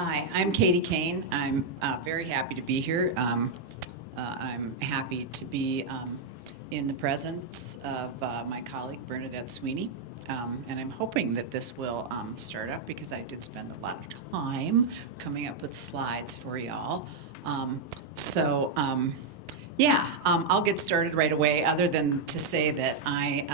Hi, I'm Katie Kane. I'm very happy to be here. I'm happy to be in the presence of my colleague Bernadette Sweeney. And I'm hoping that this will start up because I did spend a lot of time coming up with slides for y'all. I'll get started right away, other than to say that I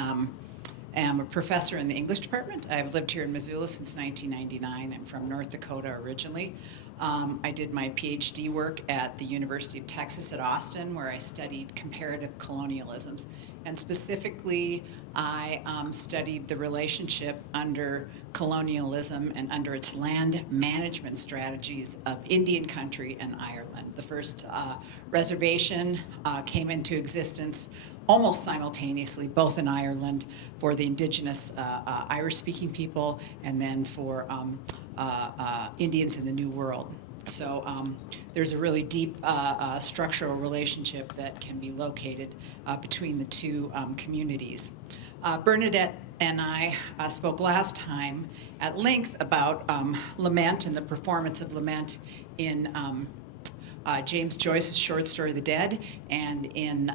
am a professor in the English department. I've lived here in Missoula since 1999. I'm from North Dakota originally. I did my PhD work at the University of Texas at Austin, where I studied comparative colonialisms. And specifically, I studied the relationship under colonialism and under its land management strategies of Indian country and Ireland. The first reservation came into existence almost simultaneously, both in Ireland for the indigenous Irish-speaking people, and then for Indians in the New World. So there's a really deep structural relationship that can be located between the two communities. Bernadette and I spoke last time at length about lament and the performance of lament in James Joyce's short story, The Dead, and in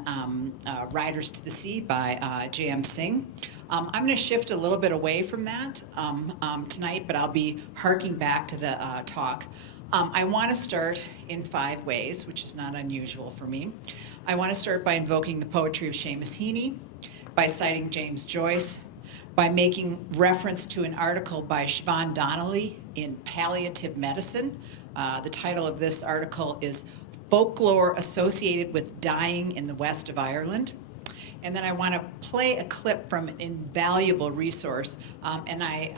Riders to the Sea by J.M. Singh. I'm going to shift a little bit away from that tonight, but I'll be harking back to the talk. I want to start in 5 ways, which is not unusual for me. I want to start by invoking the poetry of Seamus Heaney, by citing James Joyce, by making reference to an article by Siobhan Donnelly in Palliative Medicine. The title of this article is Folklore Associated with Dying in the West of Ireland. And then I want to play a clip from an invaluable resource, and I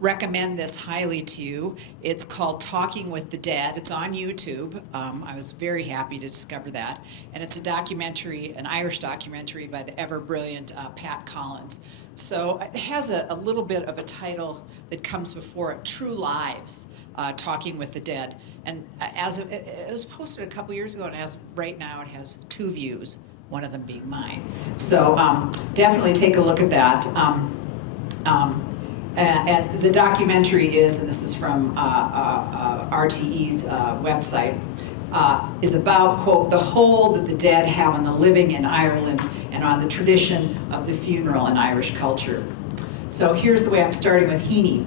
recommend this highly to you. It's called Talking with the Dead. It's on YouTube. I was very happy to discover that. And it's a documentary, an Irish documentary by the ever-brilliant Pat Collins. So it has a little bit of a title that comes before it, True Lives, Talking with the Dead. And it was posted a couple years ago, and as of right now it has 2 views, one of them being mine. So definitely take a look at that. And the documentary is, and this is from RTE's website, is about, quote, the hold that the dead have on the living in Ireland and on the tradition of the funeral in Irish culture. So here's the way I'm starting with Heaney.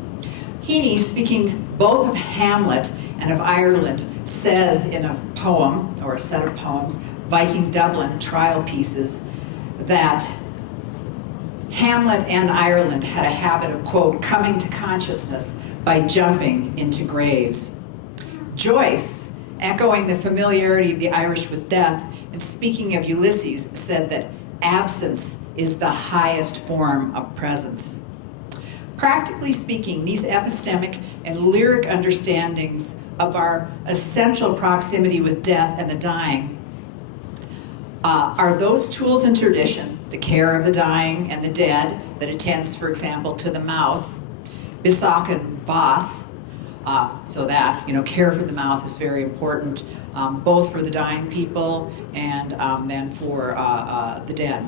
Heaney, speaking both of Hamlet and of Ireland, says in a poem, or a set of poems, Viking Dublin trial pieces, that Hamlet and Ireland had a habit of, quote, coming to consciousness by jumping into graves. Joyce, echoing the familiarity of the Irish with death, and speaking of Ulysses, said that absence is the highest form of presence. Practically speaking, these epistemic and lyric understandings of our essential proximity with death and the dying are those tools in tradition, the care of the dying and the dead that attends, for example, to the mouth, Bisak and Vas, so that, care for the mouth is very important, both for the dying people and then for the dead.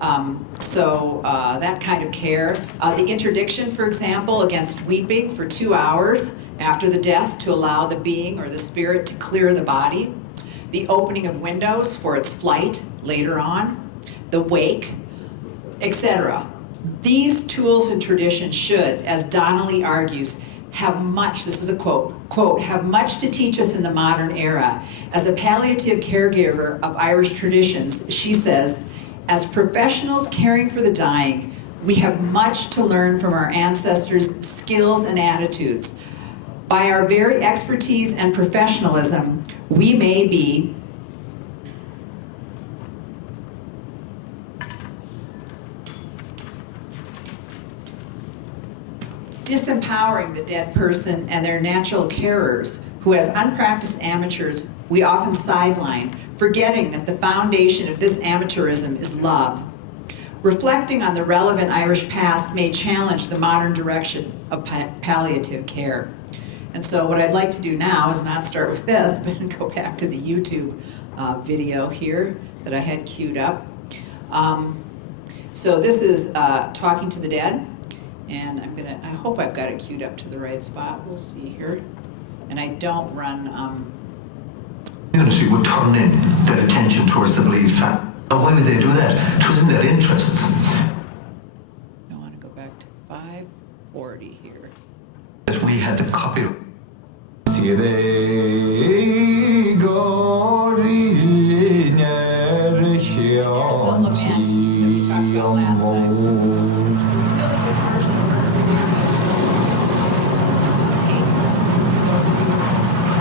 That kind of care. The interdiction, for example, against weeping for 2 hours after the death to allow the being or the spirit to clear the body. The opening of windows for its flight later on, the wake, etc. These tools and traditions should, as Donnelly argues, have much, this is a quote, have much to teach us in the modern era. As a palliative caregiver of Irish traditions, she says, as professionals caring for the dying, we have much to learn from our ancestors' skills and attitudes. By our very expertise and professionalism, we may be disempowering the dead person and their natural carers, who as unpracticed amateurs, we often sideline, forgetting that the foundation of this amateurism is love. Reflecting on the relevant Irish past may challenge the modern direction of palliative care. And so what I'd like to do now is not start with this, but go back to the YouTube video here that I had queued up. So this is Talking to the Dead. And I hope I've got it queued up to the right spot. We'll see here. And I don't run. Community would turn in their attention towards the bereaved family. Now, why would they do that? It was in their interests. I want to go back to 540 here. That we had the copy. You're still Lament that we talked about last time. Really good martial work there.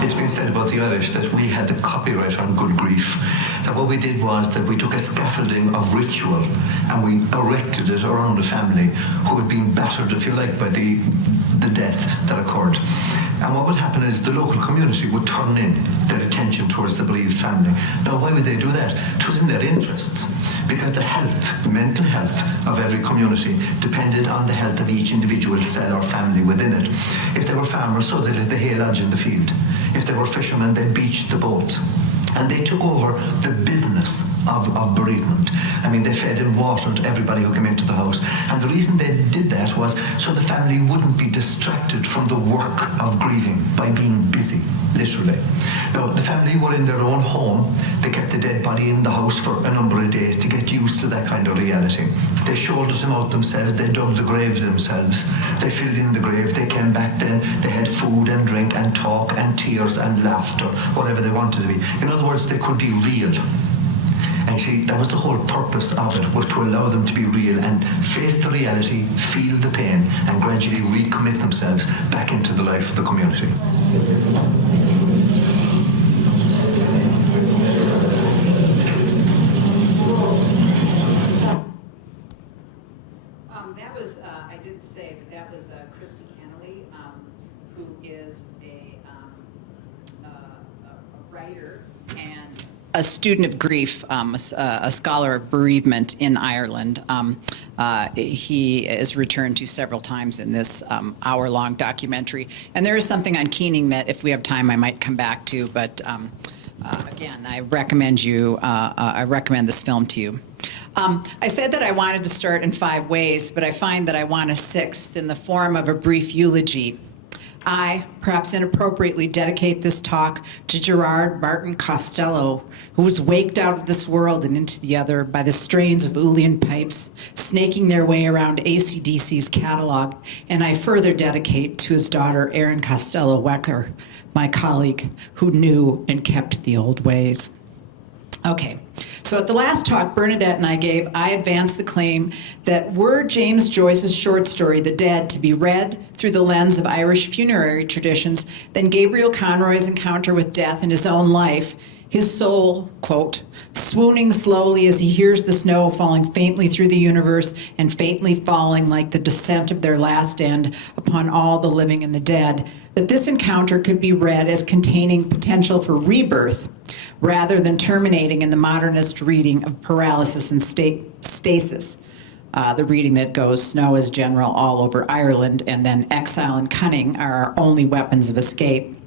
It's been said about the Irish that we had the copyright on good grief. That what we did was that we took a scaffolding of ritual and we erected it around a family who had been battered, if you like, by the death that occurred. And what would happen is the local community would turn in their attention towards the bereaved family. Now, why would they do that? It was in their interests, because the health, the mental health of every community depended on the health of each individual cell or family within it. If they were farmers, so they lit the hay lodge in the field. If they were fishermen, they beached the boats. And they took over the business of bereavement. I mean, they fed and watered everybody who came into the house. And the reason they did that was so the family wouldn't be distracted from the work of grieving by being busy, literally. Now, the family were in their own home. They kept the dead body in the house for a number of days to get used to that kind of reality. They shouldered him out themselves. They dug the grave themselves. They filled in the grave. They came back then. They had food and drink and talk and tears and laughter, whatever they wanted to be. In other words, they could be real. And see, that was the whole purpose of it, was to allow them to be real and face the reality, feel the pain, and gradually recommit themselves back into the life of the community. That was, I didn't say, but that was Christy Kennelly, who is a writer and a student of grief, a scholar of bereavement in Ireland. He is returned to several times in this hour-long documentary. And there is something on keening that, if we have time, I might come back to. But again, I recommend this film to you. I said that I wanted to start in 5 ways, but I find that I want a 6th in the form of a brief eulogy. I, perhaps inappropriately, dedicate this talk to Gerard Martin Costello, who was waked out of this world and into the other by the strains of Uilleann pipes snaking their way around AC/DC's catalog, and I further dedicate to his daughter, Erin Costello-Wecker, my colleague, who knew and kept the old ways. Okay, so at the last talk Bernadette and I gave, I advanced the claim that were James Joyce's short story, The Dead, to be read through the lens of Irish funerary traditions, then Gabriel Conroy's encounter with death in his own life, his soul, quote, swooning slowly as he hears the snow falling faintly through the universe and faintly falling like the descent of their last end upon all the living and the dead, that this encounter could be read as containing potential for rebirth rather than terminating in the modernist reading of paralysis and stasis, the reading that goes snow is general all over Ireland, and then exile and cunning are our only weapons of escape.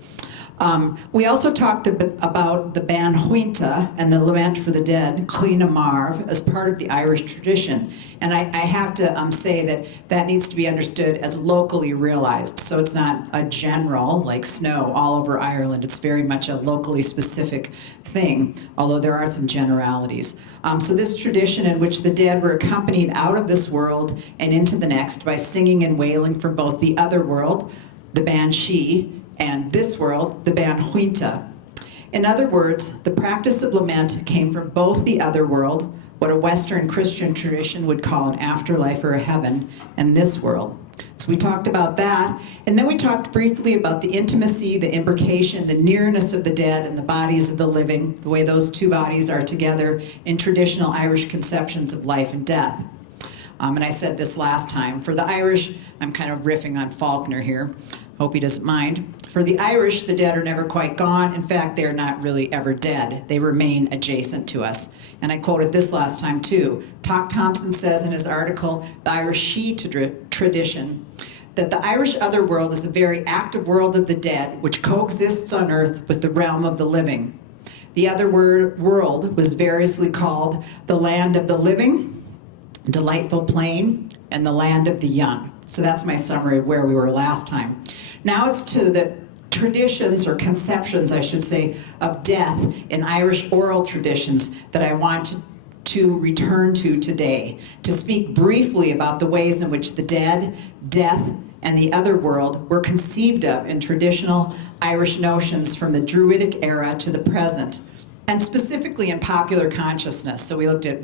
We also talked about the band Huinta and the Lament for the Dead, Clina Marv, as part of the Irish tradition. And I have to say that that needs to be understood as locally realized. So it's not a general, like snow, all over Ireland. It's very much a locally specific thing, although there are some generalities. So this tradition in which the dead were accompanied out of this world and into the next by singing and wailing from both the other world, the Banshee, and this world, the band Huinta. In other words, the practice of lament came from both the other world, what a Western Christian tradition would call an afterlife or a heaven, and this world. So we talked about that, and then we talked briefly about the intimacy, the imbrication, the nearness of the dead and the bodies of the living, the way those two bodies are together in traditional Irish conceptions of life and death. And I said this last time, for the Irish, I'm kind of riffing on Faulkner here, hope he doesn't mind. For the Irish, the dead are never quite gone. In fact, they're not really ever dead. They remain adjacent to us. And I quoted this last time too. Tock Thompson says in his article, The Irish She Tradition, that the Irish otherworld is a very active world of the dead, which coexists on earth with the realm of the living. The other world was variously called the land of the living, delightful plain, and the land of the young. So that's my summary of where we were last time. Now it's to the traditions, or conceptions, I should say, of death in Irish oral traditions that I want to return to today, to speak briefly about the ways in which the dead, death, and the other world were conceived of in traditional Irish notions from the Druidic era to the present, and specifically in popular consciousness. So we looked at,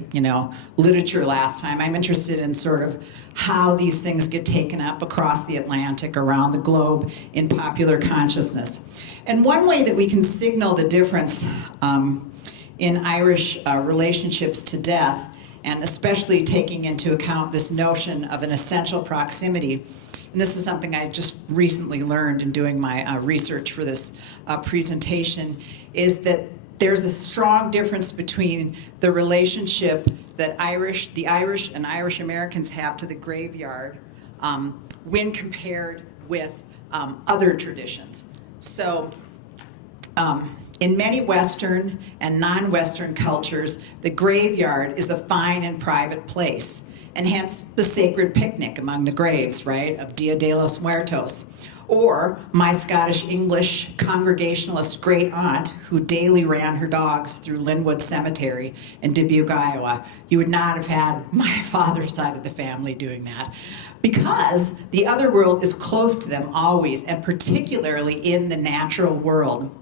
literature last time. I'm interested in sort of how these things get taken up across the Atlantic, around the globe, in popular consciousness. And one way that we can signal the difference in Irish relationships to death, and especially taking into account this notion of an essential proximity, and this is something I just recently learned in doing my research for this presentation, is that there's a strong difference between the relationship that the Irish and Irish Americans have to the graveyard when compared with other traditions. So in many Western and non-Western cultures, the graveyard is a fine and private place, and hence the sacred picnic among the graves, right, of Dia de los Muertos. Or my Scottish-English Congregationalist great-aunt who daily ran her dogs through Linwood Cemetery in Dubuque, Iowa. You would not have had my father's side of the family doing that, because the other world is close to them always, and particularly in the natural world.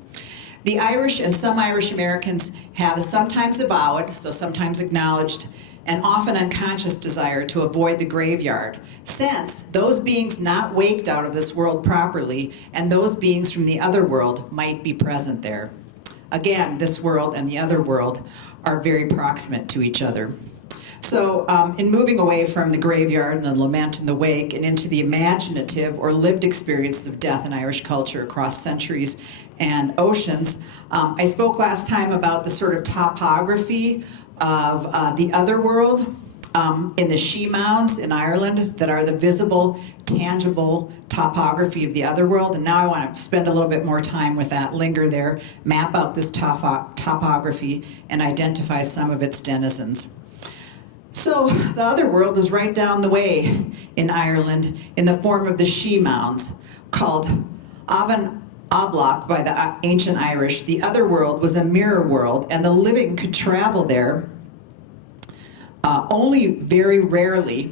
The Irish and some Irish Americans have a sometimes avowed, so sometimes acknowledged, and often unconscious desire to avoid the graveyard, since those beings not waked out of this world properly and those beings from the other world might be present there. Again, this world and the other world are very proximate to each other. So in moving away from the graveyard and the lament and the wake and into the imaginative or lived experiences of death in Irish culture across centuries and oceans, I spoke last time about the sort of topography of the other world in the she mounds in Ireland that are the visible, tangible topography of the other world. And now I want to spend a little bit more time with that, linger there, map out this topography, and identify some of its denizens. So the other world is right down the way in Ireland in the form of the she mounds, called Avon Oblach by the ancient Irish. The other world was a mirror world, and the living could travel there only very rarely,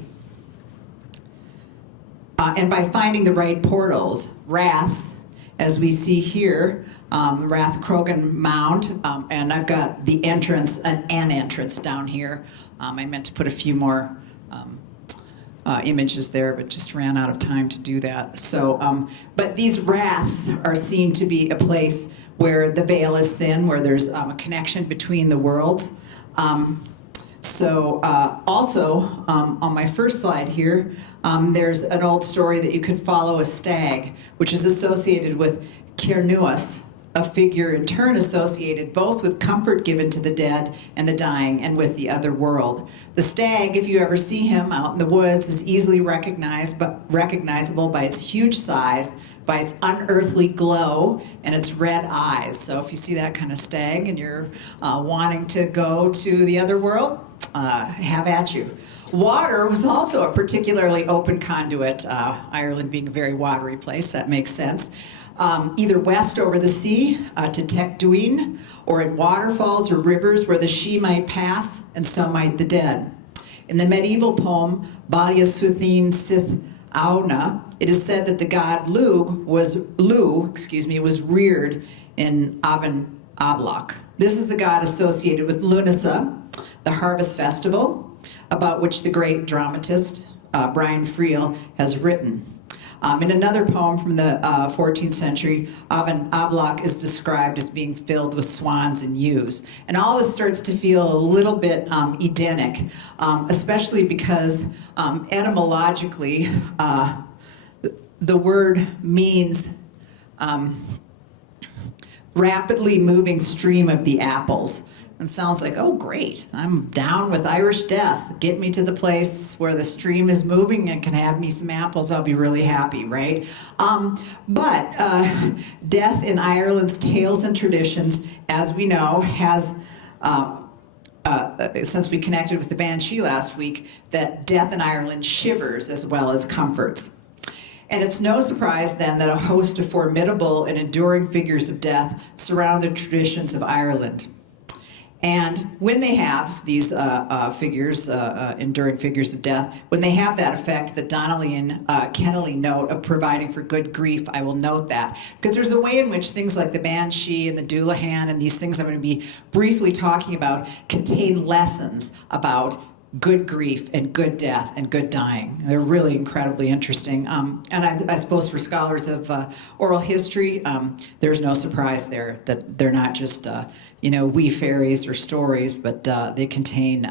and by finding the right portals, raths, as we see here, Rathcrogan Mound, and I've got the entrance, an entrance down here. I meant to put a few more images there, but just ran out of time to do that. So, but these raths are seen to be a place where the veil is thin, where there's a connection between the worlds. Also, on my first slide here, there's an old story that you could follow a stag, which is associated with Cernunnos, a figure in turn associated both with comfort given to the dead and the dying and with the other world. The stag, if you ever see him out in the woods, is easily recognizable by its huge size, by its unearthly glow, and its red eyes. So if you see that kind of stag and you're wanting to go to the other world, have at you. Water was also a particularly open conduit, Ireland being a very watery place, that makes sense. Either west over the sea to Doolahan, or in waterfalls or rivers where the she might pass, and so might the dead. In the medieval poem, Balia Suthin Sith Auna, it is said that the god Lugh was reared in Avon Oblach. This is the god associated with Lunasa, the harvest festival, about which the great dramatist Brian Friel has written. In another poem from the 14th century, Avon Oblach is described as being filled with swans and ewes. And all this starts to feel a little bit Edenic, especially because etymologically, the word means rapidly moving stream of the apples. And sounds like, oh great, I'm down with Irish death. Get me to the place where the stream is moving and can have me some apples. I'll be really happy, right? But death in Ireland's tales and traditions, as we know, has since we connected with the Banshee last week, that death in Ireland shivers as well as comforts. And it's no surprise then that a host of formidable and enduring figures of death surround the traditions of Ireland. And when they have these enduring figures of death, when they have that effect, the Donnelly Kennelly note of providing for good grief, I will note that. Because there's a way in which things like the Banshee and the Doolahan and these things I'm going to be briefly talking about contain lessons about good grief and good death and good dying. They're really incredibly interesting. And I suppose for scholars of oral history, there's no surprise there that they're not just wee fairies or stories, but they contain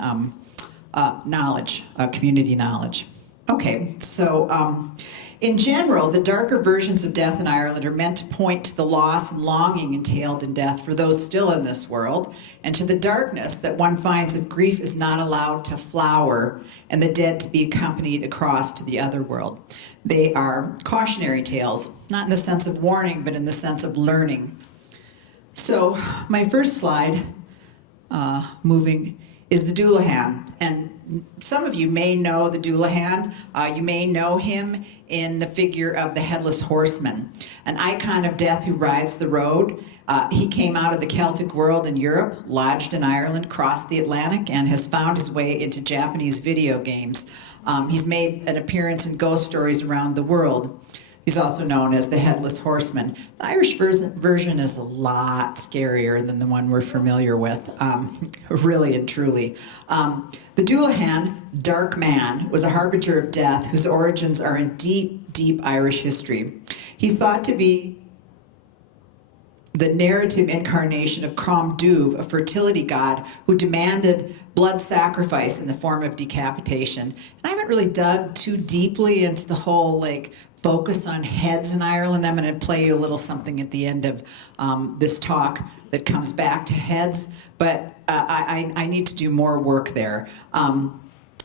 knowledge, community knowledge. Okay, so in general, the darker versions of death in Ireland are meant to point to the loss and longing entailed in death for those still in this world, and to the darkness that one finds if grief is not allowed to flower and the dead to be accompanied across to the other world. They are cautionary tales, not in the sense of warning, but in the sense of learning. So my first slide, moving, is the Doolahan. And some of you may know the Doolahan. You may know him in the figure of the Headless Horseman, an icon of death who rides the road. He came out of the Celtic world in Europe, lodged in Ireland, crossed the Atlantic, and has found his way into Japanese video games. He's made an appearance in ghost stories around the world. He's also known as the Headless Horseman. The Irish version is a lot scarier than the one we're familiar with, really and truly. The Doolahan, Dark Man, was a harbinger of death whose origins are in deep, deep Irish history. He's thought to be the narrative incarnation of Crom Duv, a fertility god who demanded blood sacrifice in the form of decapitation. And I haven't really dug too deeply into the whole focus on heads in Ireland. I'm going to play you a little something at the end of this talk that comes back to heads, but I need to do more work there.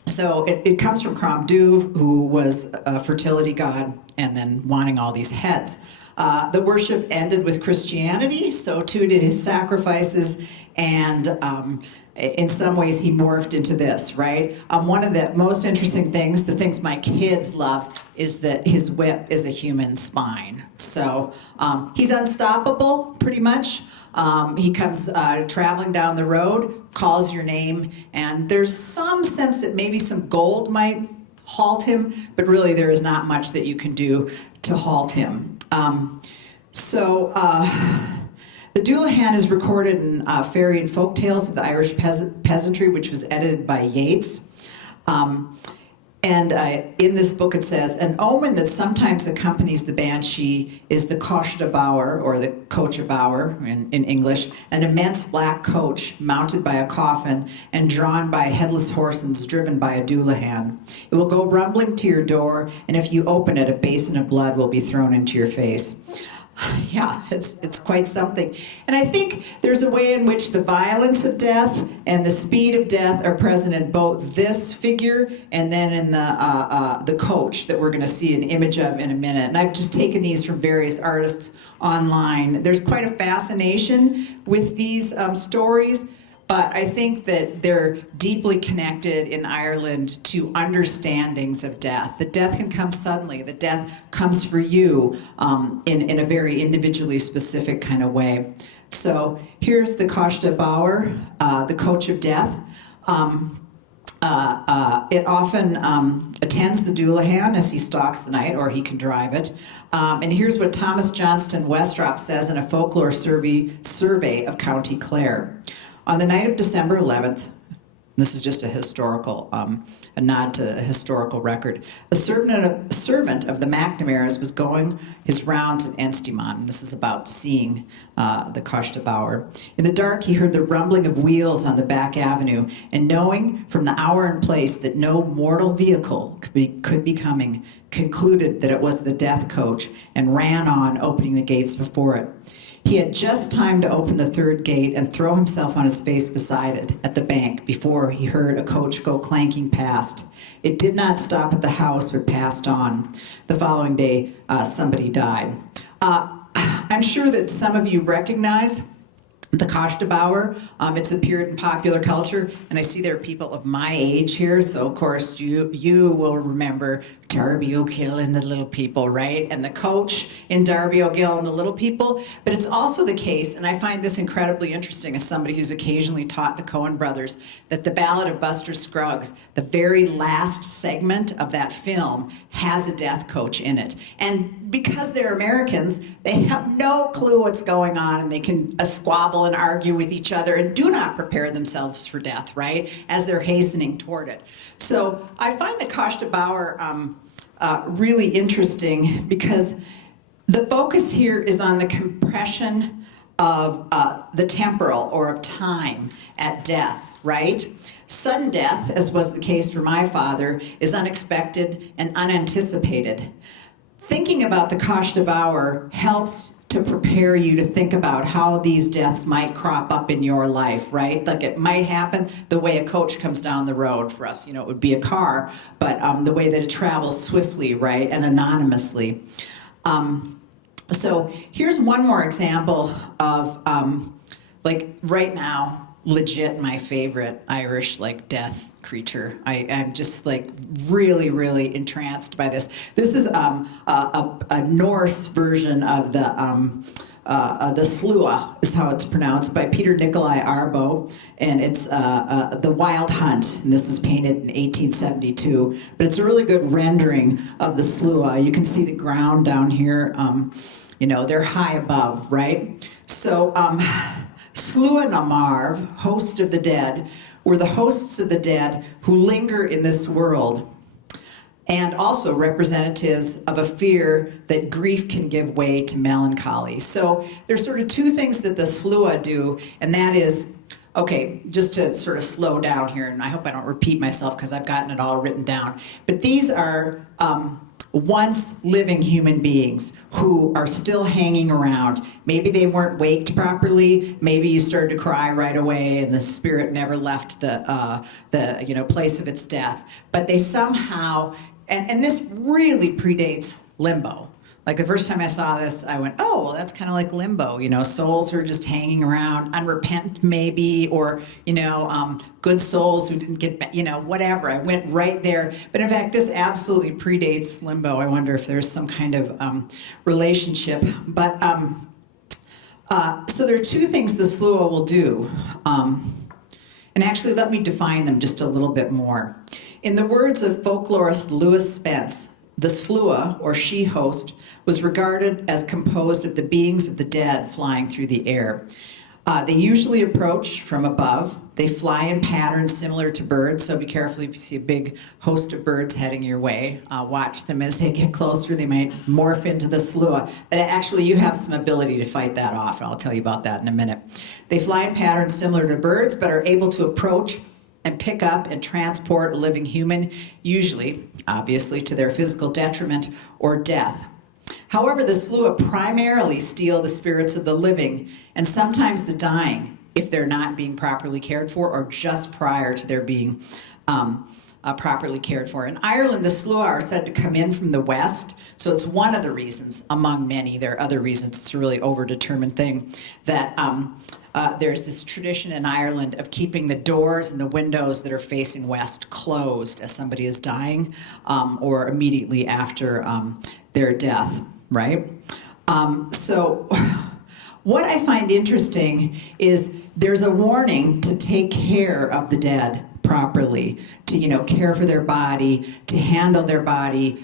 So it comes from Crom Duv, who was a fertility god, and then wanting all these heads. The worship ended with Christianity, so too did his sacrifices, and in some ways he morphed into this, right? One of the most interesting things, the things my kids love, is that his whip is a human spine. So he's unstoppable, pretty much. He comes traveling down the road, calls your name, and there's some sense that maybe some gold might halt him, but really there is not much that you can do to halt him. The Doolahan is recorded in Fairy and Folk Tales of the Irish Peasantry, which was edited by Yeats. In this book it says, an omen that sometimes accompanies the Banshee is the Costa Bower, or the Cocha Bower in English, an immense black coach mounted by a coffin and drawn by headless horses driven by a Doolahan. It will go rumbling to your door, and if you open it, a basin of blood will be thrown into your face. Yeah, it's quite something. And I think there's a way in which the violence of death and the speed of death are present in both this figure and then in the coach that we're going to see an image of in a minute. And I've just taken these from various artists online. There's quite a fascination with these stories, but I think that they're deeply connected in Ireland to understandings of death. That death can come suddenly. That death comes for you in a very individually specific kind of way. So here's the Costa Bower, the coach of death. It often attends the Doolahan as he stalks the night, or he can drive it. And here's what Thomas Johnston Westrop says in a folklore survey of County Clare. On the night of December 11th, this is just a historical, a nod to a historical record, a servant of the McNamara's was going his rounds in Enstymon. This is about seeing the Costa Bower. In the dark, he heard the rumbling of wheels on the back avenue, and knowing from the hour and place that no mortal vehicle could be coming, concluded that it was the death coach, and ran on, opening the gates before it. He had just time to open the third gate and throw himself on his face beside it at the bank before he heard a coach go clanking past. It did not stop at the house, but passed on. The following day, somebody died. I'm sure that some of you recognize the Koshtabauer. It's appeared in popular culture, and I see there are people of my age here, so of course you will remember Darby O'Gill and the Little People, right? And the coach in Darby O'Gill and the Little People. But it's also the case, and I find this incredibly interesting as somebody who's occasionally taught the Coen brothers, that the Ballad of Buster Scruggs, the very last segment of that film, has a death coach in it. And because they're Americans, they have no clue what's going on, and they can squabble and argue with each other and do not prepare themselves for death, right, as they're hastening toward it. So I find the Koshtabauer really interesting because the focus here is on the compression of the temporal, or of time, at death, right? Sudden death, as was the case for my father, is unexpected and unanticipated. Thinking about the Koshtabauer helps to prepare you to think about how these deaths might crop up in your life, right? Like it might happen the way a coach comes down the road for us. You know, it would be a car, but the way that it travels swiftly, right, and anonymously. So here's one more example of, like right now, legit my favorite Irish like creature. I'm just like really, really entranced by this. This is a Norse version of the Slua is how it's pronounced, by Peter Nikolai Arbo, and it's The Wild Hunt, and this is painted in 1872. But it's a really good rendering of the Slua. You can see the ground down here. You know, they're high above, right? So Slua na Marv, host of the dead, were the hosts of the dead who linger in this world, and also representatives of a fear that grief can give way to melancholy. So there's sort of two things that the Slua do, and that is, okay, just to sort of slow down here, and I hope I don't repeat myself because I've gotten it all written down, but these are once living human beings who are still hanging around. Maybe they weren't waked properly. Maybe you started to cry right away and the spirit never left the place of its death. But they somehow, and this really predates limbo. Like the first time I saw this, I went, oh, well, that's kind of like limbo. You know, souls are just hanging around, unrepentant maybe, or, good souls who didn't get, whatever. I went right there. But in fact, this absolutely predates limbo. I wonder if there's some kind of relationship. But so there are two things the Slua will do. And actually, let me define them just a little bit more. In the words of folklorist Lewis Spence, the Slua, or she-host, was regarded as composed of the beings of the dead flying through the air. They usually approach from above. They fly in patterns similar to birds, so be careful if you see a big host of birds heading your way. Watch them as they get closer. They might morph into the Slua. But actually, you have some ability to fight that off, and I'll tell you about that in a minute. They fly in patterns similar to birds, but are able to approach and pick up and transport a living human, usually, obviously, to their physical detriment or death. However, the Slua primarily steal the spirits of the living and sometimes the dying, if they're not being properly cared for or just prior to their being properly cared for. In Ireland, the Slua are said to come in from the west, so it's one of the reasons, among many, there are other reasons, it's a really overdetermined thing, that there's this tradition in Ireland of keeping the doors and the windows that are facing west closed as somebody is dying or immediately after their death, right? So what I find interesting is there's a warning to take care of the dead properly, to care for their body, to handle their body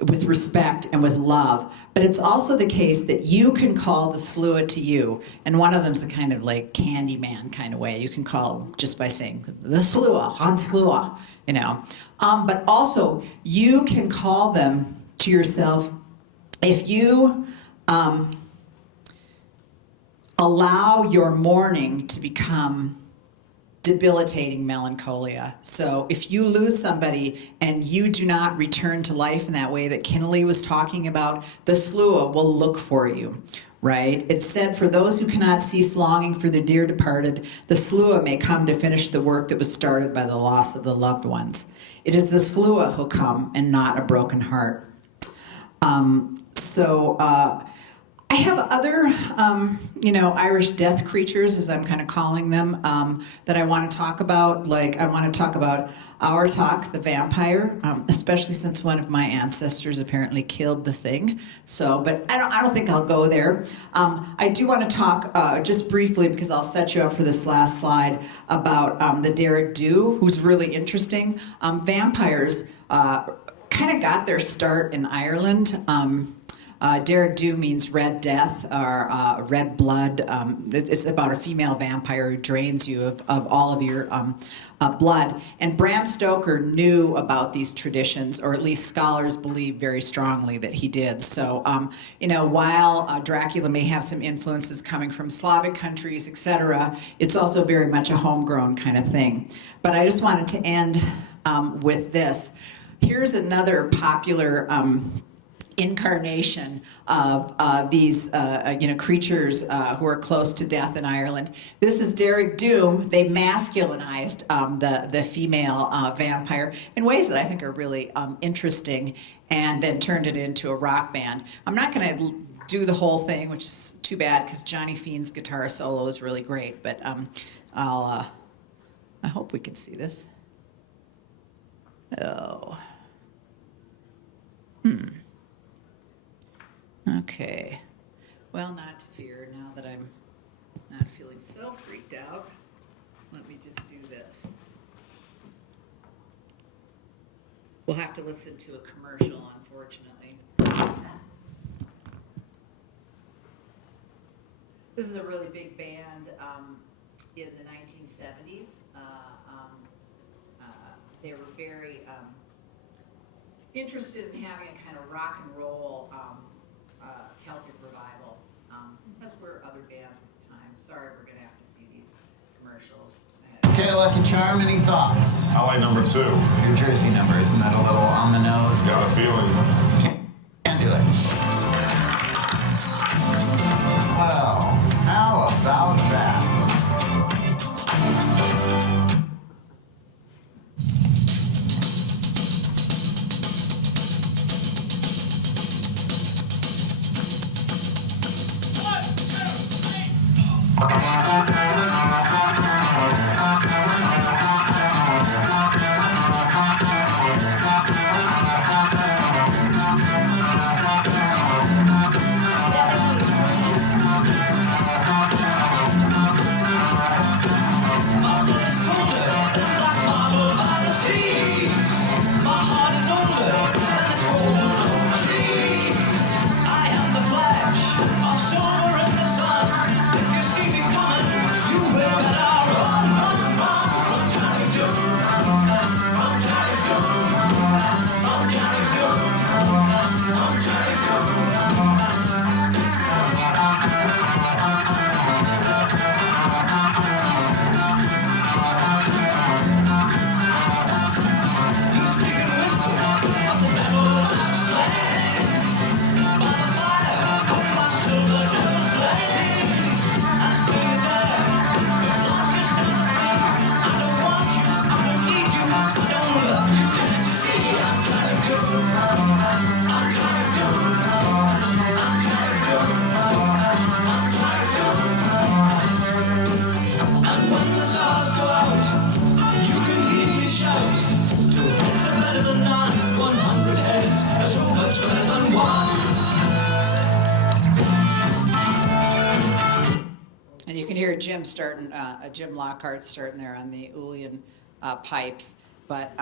with respect and with love. But it's also the case that you can call the Slua to you, and one of them's a kind of like Candyman kind of way. You can call them just by saying the Slua, Han Slua, But also you can call them to yourself if you allow your mourning to become debilitating melancholia. So if you lose somebody and you do not return to life in that way that Kinley was talking about, the Slua will look for you, right? It's said, for those who cannot cease longing for their dear departed, the Slua may come to finish the work that was started by the loss of the loved ones. It is the Slua who come and not a broken heart. I have other, Irish death creatures, as I'm kind of calling them, that I want to talk about. Like, I want to talk about Auertoch, the vampire, especially since one of my ancestors apparently killed the thing. So, but I don't think I'll go there. I do want to talk just briefly, because I'll set you up for this last slide, about the Derek Dew, who's really interesting. Vampires kind of got their start in Ireland. Derek Dew means red death or red blood. It's about a female vampire who drains you of all of your blood. And Bram Stoker knew about these traditions, or at least scholars believe very strongly that he did. So, while Dracula may have some influences coming from Slavic countries, etc., it's also very much a homegrown kind of thing. But I just wanted to end with this. Here's another popular incarnation of these creatures who are close to death in Ireland. This is Derek Doom. They masculinized the female vampire in ways that I think are really interesting, and then turned it into a rock band. I'm not going to do the whole thing, which is too bad because Johnny Fiend's guitar solo is really great. But I hope we can see this. Oh. Okay, well, not to fear, now that I'm not feeling so freaked out, let me just do this. We'll have to listen to a commercial, unfortunately. This is a really big band in the 1970s. They were very interested in having a kind of rock and roll Celtic revival. As were other bands at the time. Sorry, we're going to have to see these commercials. Okay, Lucky Charm, any thoughts? I like number 2. New Jersey number, isn't that a little on the nose? Got a feeling. Can't do it. Well, how about that? Jim Lockhart starting there on the Ulian pipes. But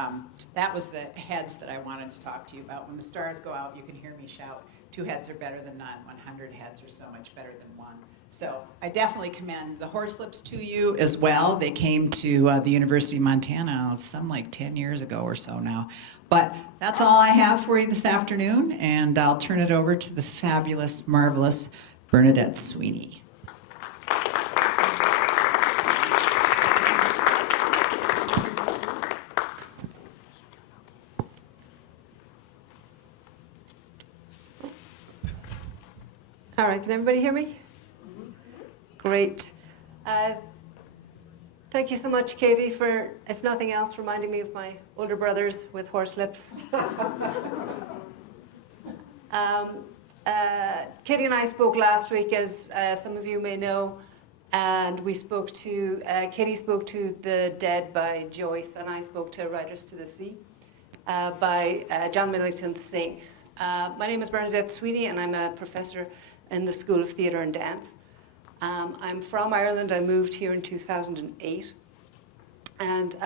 that was the heads that I wanted to talk to you about. When the stars go out, you can hear me shout, 2 heads are better than none, 100 heads are so much better than one. So I definitely commend the Horselips to you as well. They came to the University of Montana some like 10 years ago or so now. But that's all I have for you this afternoon, and I'll turn it over to the fabulous, marvelous Bernadette Sweeney. All right, can everybody hear me? Great. Thank you so much, Katie, for, if nothing else, reminding me of my older brothers with horse lips. Katie and I spoke last week, as some of you may know, and we spoke to, Katie spoke to The Dead by Joyce, and I spoke to Riders to the Sea by John Millington Synge. My name is Bernadette Sweeney, and I'm a professor in the School of Theatre and Dance. I'm from Ireland. I moved here in 2008. And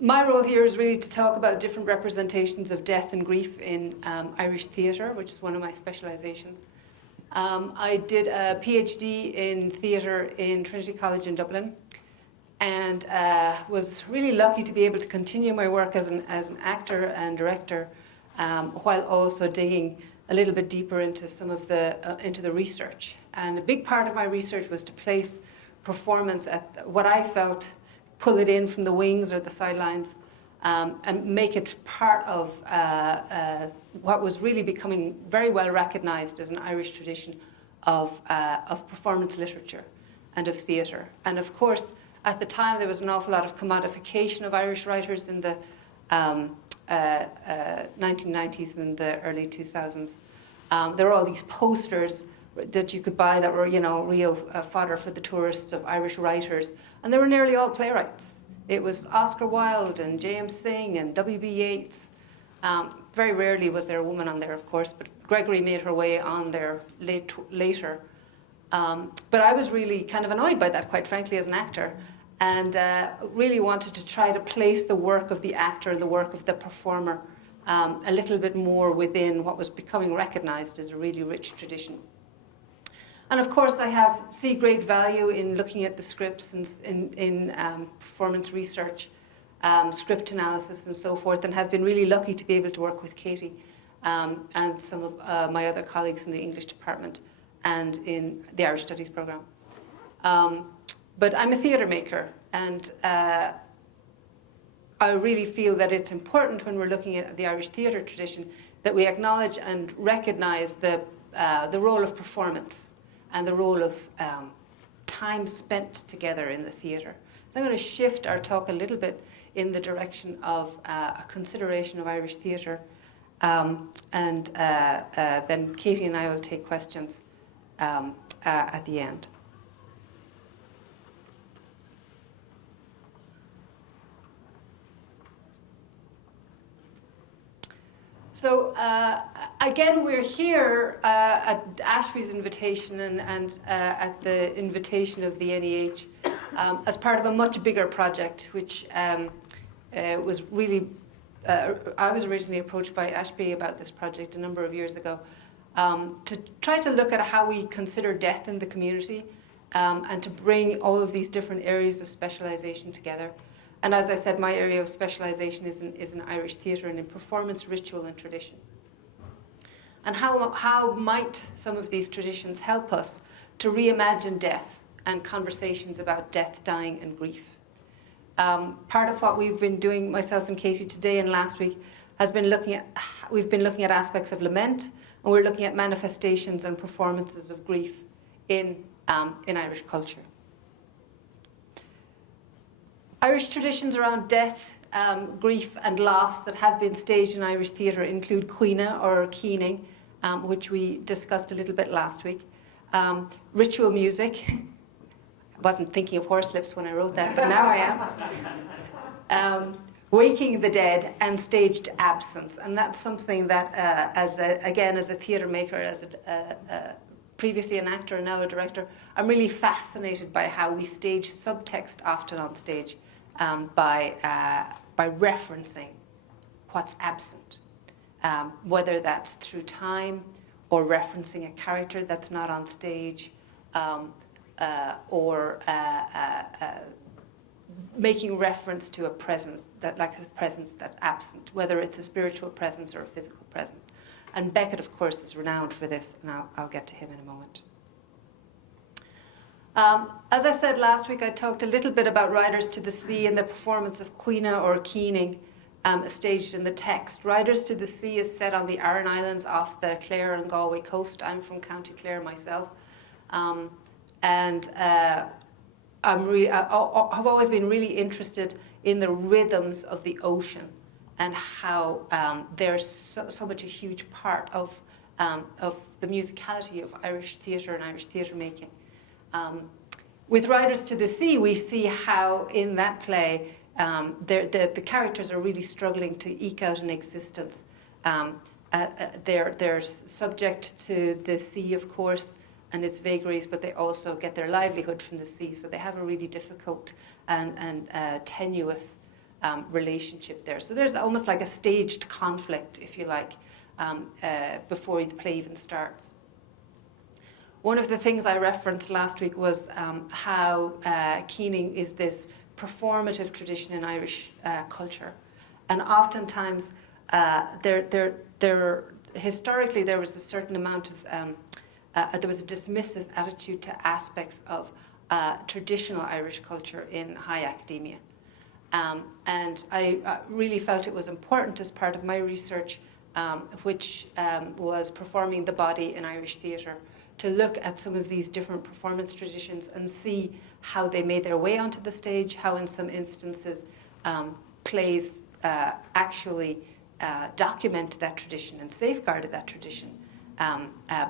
my role here is really to talk about different representations of death and grief in Irish theatre, which is one of my specialisations. I did a PhD in theatre in Trinity College in Dublin, and was really lucky to be able to continue my work as an actor and director, while also digging a little bit deeper into some of the research. And a big part of my research was to place performance at what I felt, pull it in from the wings or the sidelines, and make it part of what was really becoming very well recognised as an Irish tradition of performance literature and of theatre. And of course, at the time, there was an awful lot of commodification of Irish writers in the 1990s and the early 2000s. There were all these posters that you could buy that were, real fodder for the tourists of Irish writers. And they were nearly all playwrights. It was Oscar Wilde and James Synge and W.B. Yeats. Very rarely was there a woman on there, of course, but Gregory made her way on there later. But I was really kind of annoyed by that, quite frankly, as an actor, and really wanted to try to place the work of the actor and the work of the performer a little bit more within what was becoming recognised as a really rich tradition. And of course, I see great value in looking at the scripts and in performance research, script analysis and so forth, and have been really lucky to be able to work with Katie and some of my other colleagues in the English department and in the Irish Studies programme. But I'm a theatre maker, and I really feel that it's important when we're looking at the Irish theatre tradition that we acknowledge and recognise the role of performance and the role of time spent together in the theatre. So I'm going to shift our talk a little bit in the direction of a consideration of Irish theatre, and then Katie and I will take questions at the end. So again, we're here at Ashby's invitation and at the invitation of the NEH as part of a much bigger project, which was really, I was originally approached by Ashby about this project a number of years ago, to try to look at how we consider death in the community and to bring all of these different areas of specialisation together. And as I said, my area of specialisation is in Irish theatre and in performance, ritual and tradition. And how might some of these traditions help us to reimagine death and conversations about death, dying and grief? Part of what we've been doing, myself and Katie, today and last week, has been we've been looking at aspects of lament, and we're looking at manifestations and performances of grief in Irish culture. Irish traditions around death, grief and loss that have been staged in Irish theatre include Cuina or Keening, which we discussed a little bit last week. Ritual music. I wasn't thinking of Horselips when I wrote that, but now I am. Waking the Dead and staged absence. And that's something that, as a theatre maker, previously an actor and now a director, I'm really fascinated by how we stage subtext often on stage. By referencing what's absent, whether that's through time or referencing a character that's not on stage, or making reference to a presence that's absent, whether it's a spiritual presence or a physical presence. And Beckett, of course, is renowned for this, and I'll get to him in a moment. As I said last week, I talked a little bit about Riders to the Sea and the performance of Cuina or Keening staged in the text. Riders to the Sea is set on the Aran Islands off the Clare and Galway coast. I'm from County Clare myself. I've always been really interested in the rhythms of the ocean and how they're so much a huge part of of the musicality of Irish theatre and Irish theatre making. With Riders to the Sea, we see how in that play the characters are really struggling to eke out an existence. They're subject to the sea, of course, and its vagaries, but they also get their livelihood from the sea. So they have a really difficult and tenuous relationship there. So there's almost like a staged conflict, if you like, before the play even starts. One of the things I referenced last week was how keening is this performative tradition in Irish culture. And oftentimes, historically, there was a certain amount of, there was a dismissive attitude to aspects of traditional Irish culture in high academia. And I really felt it was important as part of my research, which was performing the body in Irish theatre, to look at some of these different performance traditions and see how they made their way onto the stage, how in some instances plays actually documented that tradition and safeguarded that tradition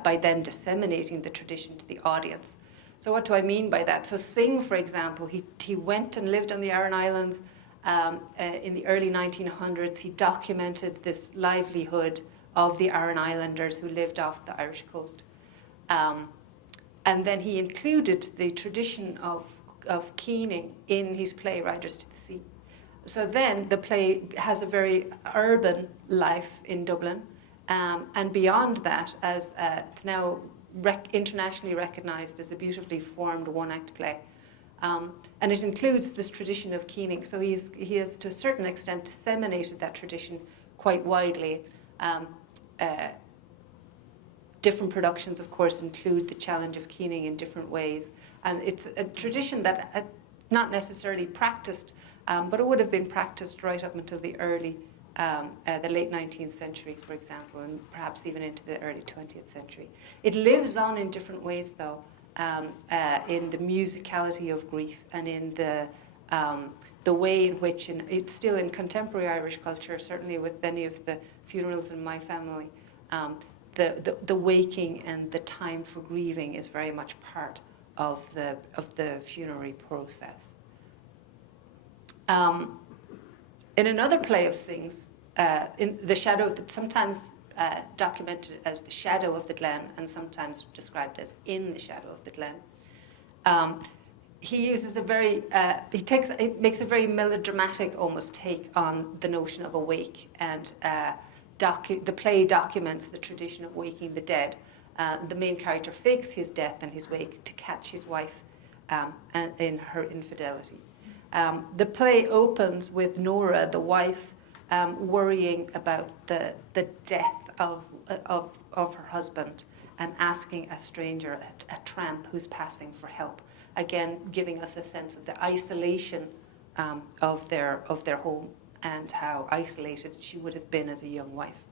by then disseminating the tradition to the audience. So what do I mean by that? So Singh, for example, he went and lived on the Aran Islands in the early 1900s. He documented this livelihood of the Aran Islanders who lived off the Irish coast. And then he included the tradition of keening in his play, Riders to the Sea. So then the play has a very urban life in Dublin. And beyond that, as it's now internationally recognised as a beautifully formed one-act play. And it includes this tradition of keening. So he has, to a certain extent, disseminated that tradition quite widely. Different productions, of course, include the challenge of keening in different ways. And it's a tradition that not necessarily practiced, but it would have been practiced right up until the late 19th century, for example, and perhaps even into the early 20th century. It lives on in different ways, though, in the musicality of grief and in the way in which, it's still in contemporary Irish culture, certainly with many of the funerals in my family, the waking and the time for grieving is very much part of the funerary process. In another play of Singh's, in The Shadow, sometimes documented as The Shadow of the Glen and sometimes described as In the Shadow of the Glen, he uses it makes a very melodramatic almost take on the notion of a wake, and the play documents the tradition of waking the dead. The main character fakes his death and his wake to catch his wife in her infidelity. The play opens with Nora, the wife, worrying about the death of her husband and asking a stranger, a tramp who's passing, for help. Again, giving us a sense of the isolation of their home and how isolated she would have been as a young wife.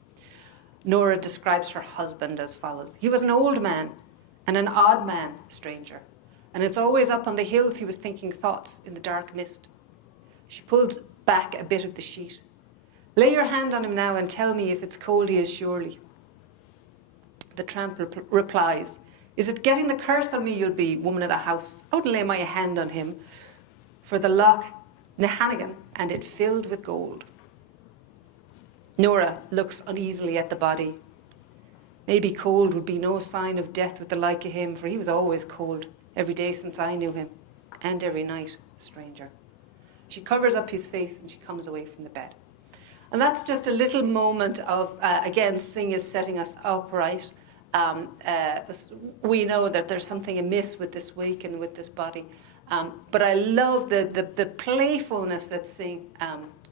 Nora describes her husband as follows: "He was an old man and an odd man, stranger, and it's always up on the hills he was thinking thoughts in the dark mist." She pulls back a bit of the sheet. "Lay your hand on him now and tell me if it's cold he is surely." The tramp replies, "Is it getting the curse on me you'll be, woman of the house? I wouldn't lay my hand on him for the loch Nehannigan, and it filled with gold." Nora looks uneasily at the body. "Maybe cold would be no sign of death with the like of him, for he was always cold, every day since I knew him, and every night, stranger." She covers up his face and she comes away from the bed. And that's just a little moment of, again, Singh is setting us up right. We know that there's something amiss with this wake and with this body. But I love the playfulness that Singh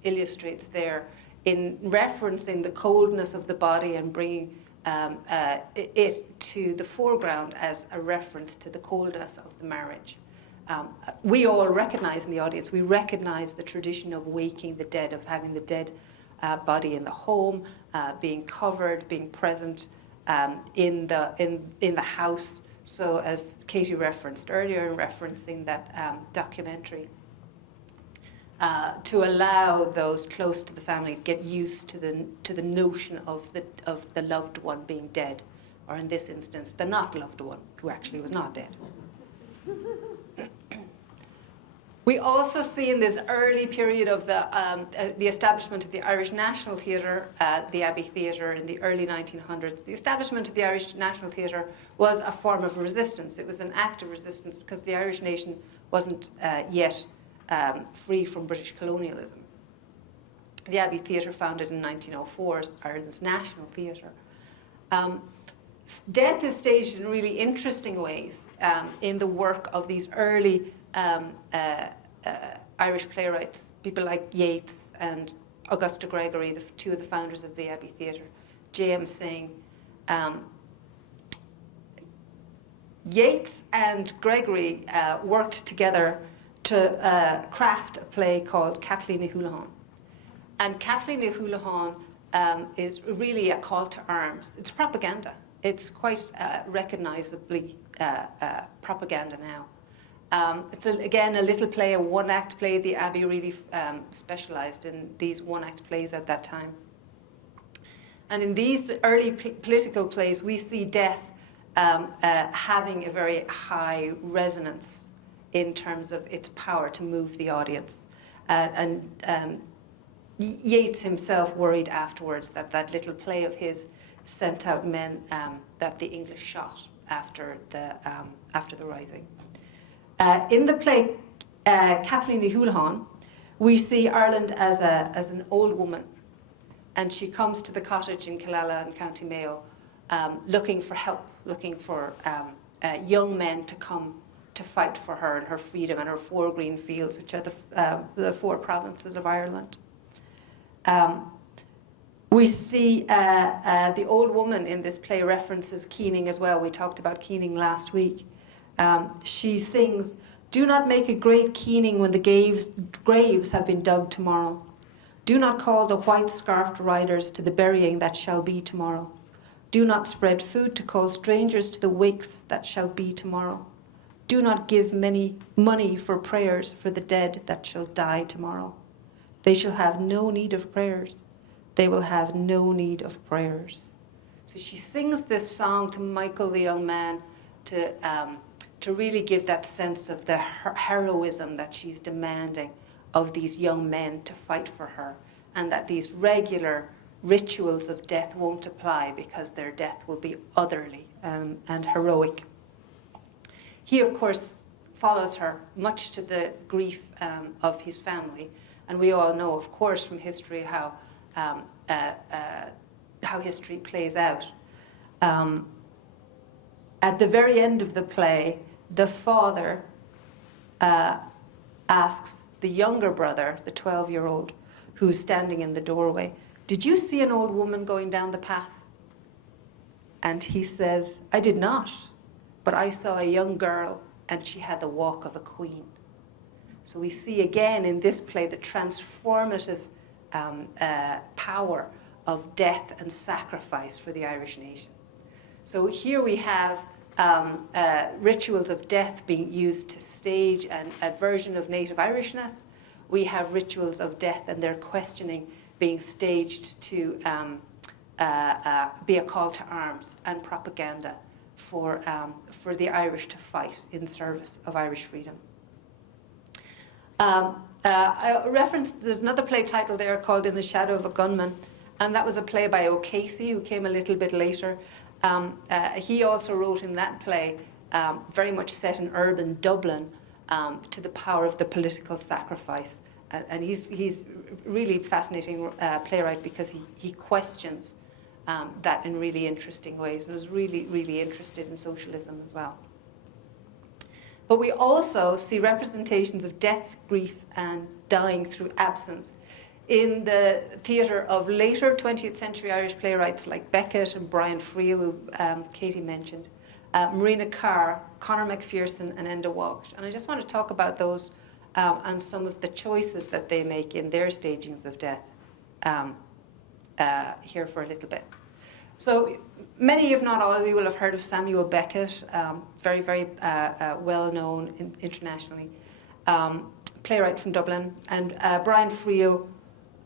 illustrates there in referencing the coldness of the body and bringing it to the foreground as a reference to the coldness of the marriage. We all recognize in the audience, we recognize the tradition of waking the dead, of having the dead body in the home, being covered, being present in the house. So as Katie referenced earlier in referencing that documentary, to allow those close to the family to get used to the notion of the loved one being dead or in this instance, the not loved one, who actually was not dead. We also see in this early period of the establishment of the Irish National Theatre, the Abbey Theatre in the early 1900s. The establishment of the Irish National Theatre was a form of resistance. It was an act of resistance because the Irish nation wasn't yet free from British colonialism. The Abbey Theatre, founded in 1904, is Ireland's national theatre. Death is staged in really interesting ways in the work of these early Irish playwrights, people like Yeats and Augusta Gregory, two of the founders of the Abbey Theatre, J.M. Synge. Yeats and Gregory worked together to craft a play called Kathleen ni Doolahan. And Kathleen ni Doolahan is really a call to arms. It's propaganda. It's quite recognisably propaganda now. It's, again, a little play, a one-act play. The Abbey really specialised in these one-act plays at that time. And in these early political plays, we see death having a very high resonance in terms of its power to move the audience. Yeats himself worried afterwards that that little play of his sent out men that the English shot after the Rising. In the play Kathleen ni Doolahan, we see Ireland as an old woman, and she comes to the cottage in Killala in County Mayo looking for help, looking for young men to come to fight for her and her freedom and her 4 green fields, which are the 4 provinces of Ireland. We see the old woman in this play references keening as well. We talked about keening last week. She sings, "Do not make a great keening when the graves have been dug tomorrow. Do not call the white-scarfed riders to the burying that shall be tomorrow. Do not spread food to call strangers to the wakes that shall be tomorrow. Do not give money for prayers for the dead that shall die tomorrow. They shall have no need of prayers. They will have no need of prayers." So she sings this song to Michael, the young man, to really give that sense of the heroism that she's demanding of these young men to fight for her, and that these regular rituals of death won't apply because their death will be otherly and heroic. He, of course, follows her, much to the grief of his family, and we all know, of course, from history how history plays out. At the very end of the play, the father asks the younger brother, the 12-year-old, who's standing in the doorway, "Did you see an old woman going down the path?" And he says, "I did not, but I saw a young girl and she had the walk of a queen." So we see again in this play the transformative power of death and sacrifice for the Irish nation. So here we have rituals of death being used to stage a version of native Irishness. We have rituals of death and their questioning being staged to be a call to arms and propaganda for the Irish to fight in service of Irish freedom. I referenced, there's another play title there called In the Shadow of a Gunman, and that was a play by O'Casey, who came a little bit later. He also wrote in that play, very much set in urban Dublin, to the power of the political sacrifice. And he's really fascinating playwright because he questions that in really interesting ways, and was really, really interested in socialism as well. But we also see representations of death, grief, and dying through absence in the theatre of later 20th century Irish playwrights like Beckett and Brian Friel, who Katie mentioned, Marina Carr, Conor McPherson, and Enda Walsh. And I just want to talk about those and some of the choices that they make in their stagings of death here for a little bit. So many, if not all of you, will have heard of Samuel Beckett, very, very well known internationally, playwright from Dublin, and Brian Friel,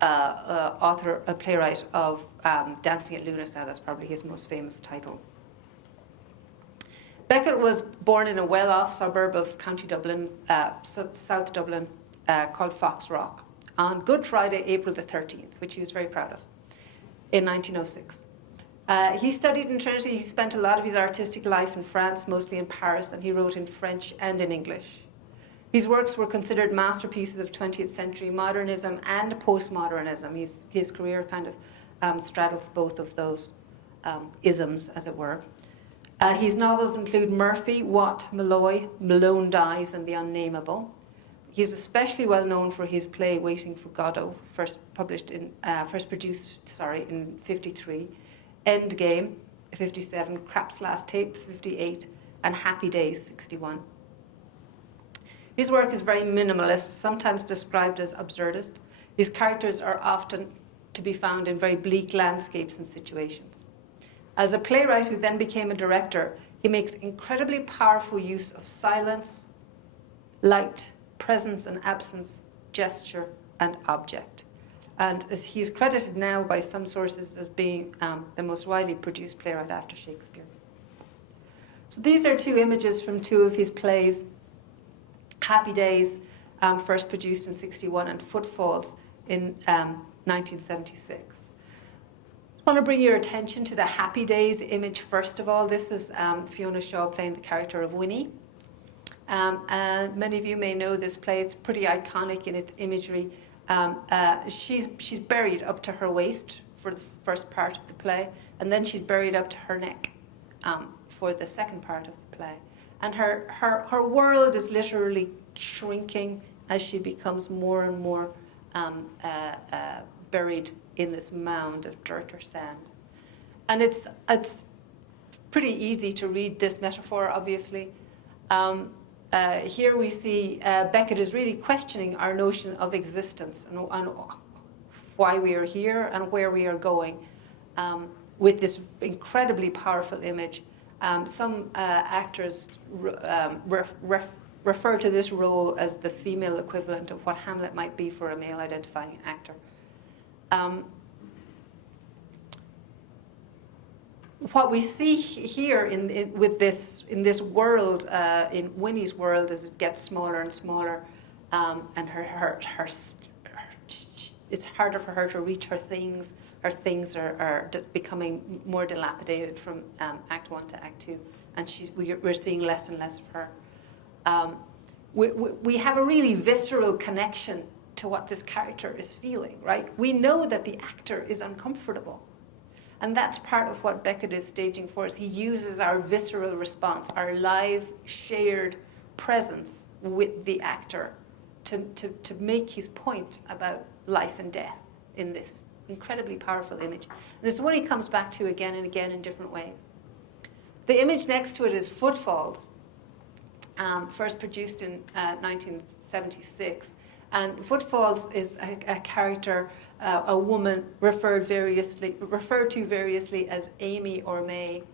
author, a playwright of Dancing at Luna. That's probably his most famous title. Beckett was born in a well-off suburb of County Dublin, South Dublin, called Fox Rock, on Good Friday, April the 13th, which he was very proud of, in 1906. He studied in Trinity. He spent a lot of his artistic life in France, mostly in Paris, and he wrote in French and in English. His works were considered masterpieces of 20th century modernism and postmodernism. His career kind of straddles both of those isms, as it were. His novels include Murphy, Watt, Malloy, Malone Dies, and The Unnameable. He's especially well known for his play Waiting for Godot, first produced in '53, Endgame, 57, Crapp's Last Tape, 58, and Happy Days, 61. His work is very minimalist, sometimes described as absurdist. His characters are often to be found in very bleak landscapes and situations. As a playwright who then became a director, he makes incredibly powerful use of silence, light, presence and absence, gesture and object. And as he's credited now by some sources as being the most widely produced playwright after Shakespeare. So these are two images from two of his plays, Happy Days, first produced in '61, and Footfalls in 1976. I want to bring your attention to the Happy Days image first of all. This is Fiona Shaw playing the character of Winnie. And many of you may know this play. It's pretty iconic in its imagery. She's buried up to her waist for the first part of the play, and then she's buried up to her neck for the second part of the play. And her world is literally shrinking as she becomes more and more buried in this mound of dirt or sand. And it's pretty easy to read this metaphor, obviously. Here we see Beckett is really questioning our notion of existence and why we are here and where we are going with this incredibly powerful image. Some actors refer to this role as the female equivalent of what Hamlet might be for a male-identifying actor. What we see here in this world, in Winnie's world, as it gets smaller and smaller, and it's harder for her to reach her things. Her things are becoming more dilapidated from Act 1 to Act 2, and we're seeing less and less of her. We have a really visceral connection to what this character is feeling, right? We know that the actor is uncomfortable. And that's part of what Beckett is staging for us. He uses our visceral response, our live, shared presence with the actor to make his point about life and death in this incredibly powerful image. And it's one he comes back to again and again in different ways. The image next to it is Footfalls, first produced in 1976. And Footfalls is a character, a woman referred to variously as Amy or May.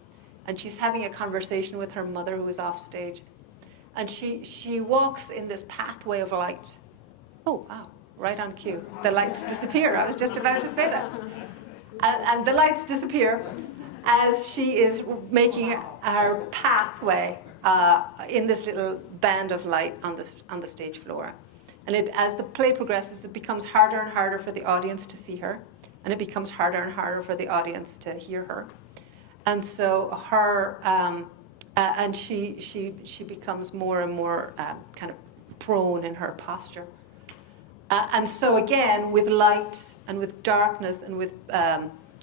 And she's having a conversation with her mother, who is off stage. And she walks in this pathway of light. Oh, wow, right on cue. The lights disappear. I was just about to say that. And the lights disappear as she is making her pathway in this little band of light on the stage floor. And as the play progresses, it becomes harder and harder for the audience to see her, and it becomes harder and harder for the audience to hear her. And so she becomes more and more kind of prone in her posture. And so again, with light and with darkness and with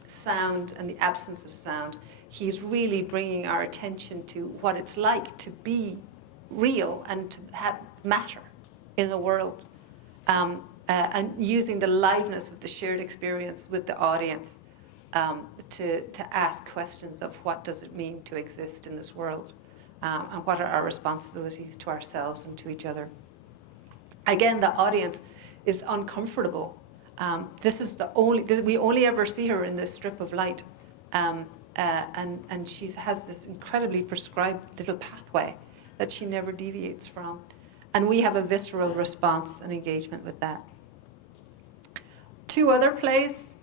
sound and the absence of sound, he's really bringing our attention to what it's like to be real and to have matter in the world, and using the liveness of the shared experience with the audience to ask questions of what does it mean to exist in this world, and what are our responsibilities to ourselves and to each other. Again, the audience is uncomfortable. We only ever see her in this strip of light, and she has this incredibly prescribed little pathway that she never deviates from. And we have a visceral response and engagement with that. Two other plays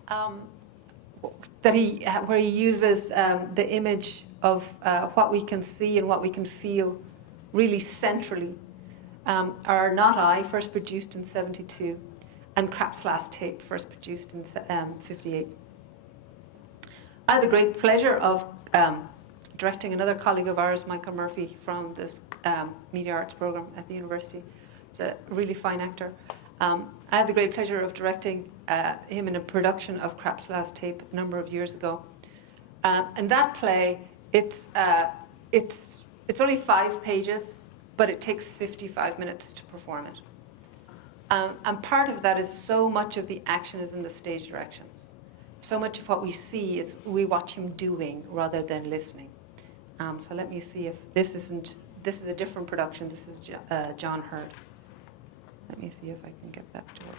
where he uses the image what we can see and what we can feel really centrally are Not I, first produced in 72, and Krapp's Last Tape, first produced in 58. I had the great pleasure of directing another colleague of ours, Michael Murphy, from this media arts program at the university. He's a really fine actor. I had the great pleasure of directing him in a production of Krapp's Last Tape a number of years ago. And that play, it's only 5 pages, but it takes 55 minutes to perform it. And part of that is so much of the action is in the stage directions. So much of what we see is we watch him doing rather than listening. So let me see if this is a different production. This is John Hurd. Let me see if I can get that to work.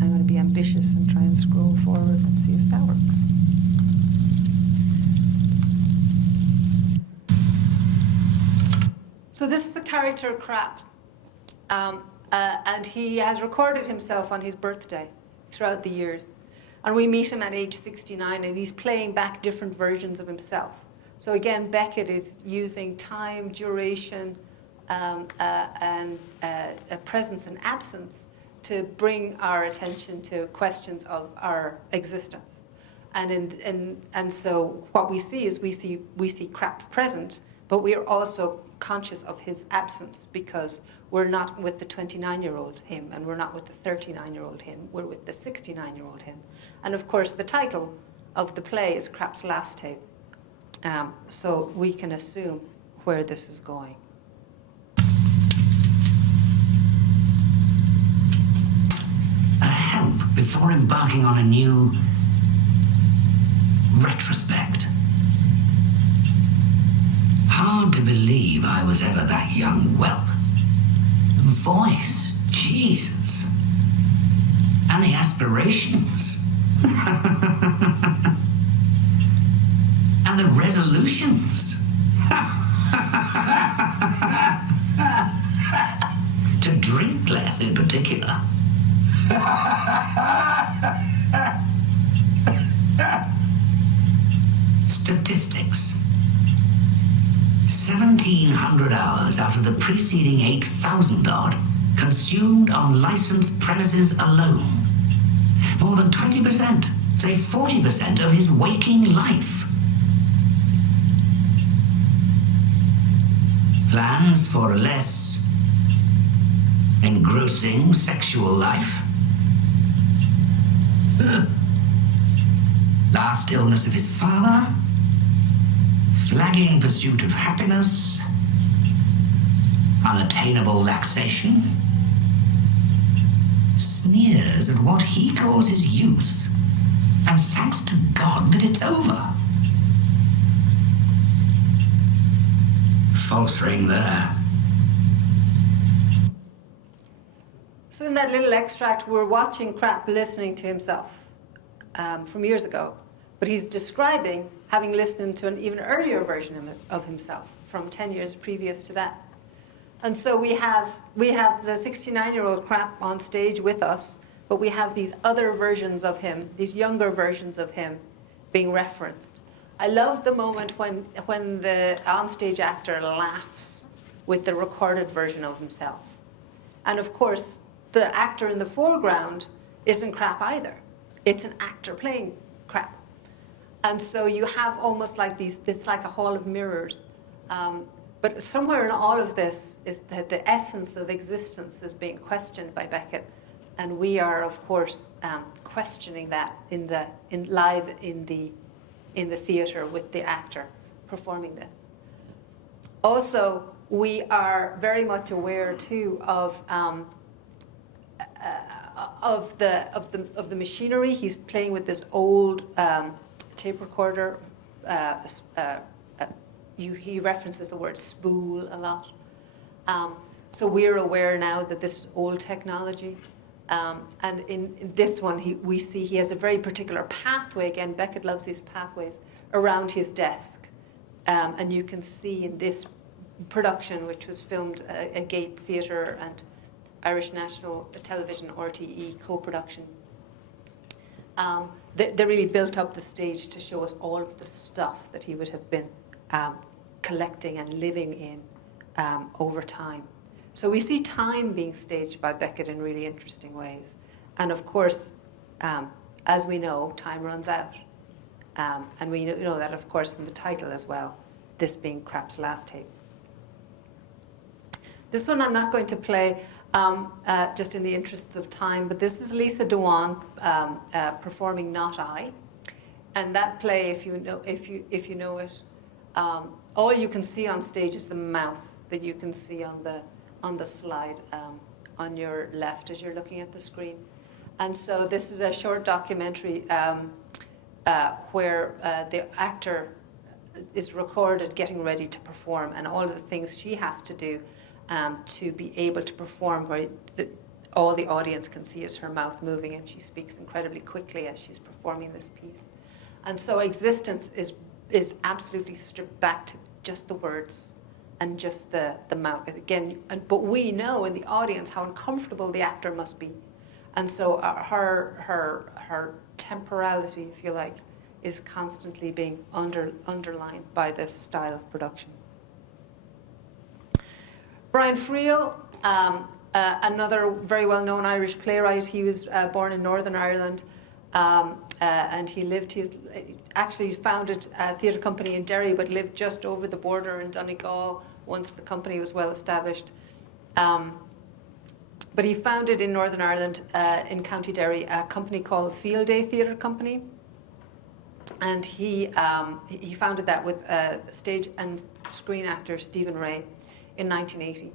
I'm going to be ambitious and try and scroll forward and see if that works. So this is a character, Krapp, and he has recorded himself on his birthday throughout the years. And we meet him at age 69, and he's playing back different versions of himself. So again, Beckett is using time, duration, and presence and absence to bring our attention to questions of our existence. And so what we see is we see Krapp present, but we are also conscious of his absence because we're not with the 29-year-old him and we're not with the 39-year-old him, we're with the 69-year-old him. And of course the title of the play is Krapp's Last Tape. So we can assume where this is going. A help before embarking on a new retrospect. Hard to believe I was ever that young whelp. Voice, Jesus. And the aspirations. And the resolutions. To drink less in particular. Statistics. 1,700 hours out of the preceding 8,000 odd consumed on licensed premises alone. More than 20%, say 40% of his waking life. Plans for a less engrossing sexual life. Last illness of his father. Flagging pursuit of happiness, unattainable laxation, sneers at what he calls his youth, and thanks to God that it's over. False ring there. So in that little extract, we're watching Krapp listening to himself from years ago. But he's describing having listened to an even earlier version of himself from 10 years previous to that. And so we have the 69-year-old Krapp on stage with us, but we have these other versions of him, these younger versions of him being referenced. I love the moment when the onstage actor laughs with the recorded version of himself. And of course, the actor in the foreground isn't Krapp either. It's an actor playing Krapp. And so you have almost like it's like a hall of mirrors. But somewhere in all of this is that the essence of existence is being questioned by Beckett. And we are, of course, questioning that live in the theatre with the actor performing this. Also, we are very much aware too of the machinery. He's playing with this old tape recorder. He references the word spool a lot. So we're aware now that this is old technology. And in this one, we see he has a very particular pathway. Again, Beckett loves these pathways around his desk. And you can see in this production, which was filmed at Gate Theatre and Irish National Television, RTE co-production, They really built up the stage to show us all of the stuff that he would have been collecting and living in over time. So we see time being staged by Beckett in really interesting ways. And of course, as we know, time runs out. And we know that, of course, in the title as well, this being Krapp's last tape. This one I'm not going to play just in the interests of time, but this is Lisa Dewan performing Not I. And that play, if you know it, all you can see on stage is the mouth that you can see on the slide on your left as you're looking at the screen. And so this is a short documentary where the actor is recorded getting ready to perform, and all of the things she has to do to be able to perform, where all the audience can see is her mouth moving, and she speaks incredibly quickly as she's performing this piece. And so existence is absolutely stripped back to just the words and just the mouth. Again, but we know in the audience how uncomfortable the actor must be. And so her temporality, if you like, is constantly being underlined by this style of production. Brian Friel, another very well-known Irish playwright. He was born in Northern Ireland, and he actually founded a theatre company in Derry, but lived just over the border in Donegal once the company was well established. But he founded in Northern Ireland, in County Derry, a company called the Field Day Theatre Company. And he founded that with stage and screen actor Stephen Ray in 1980.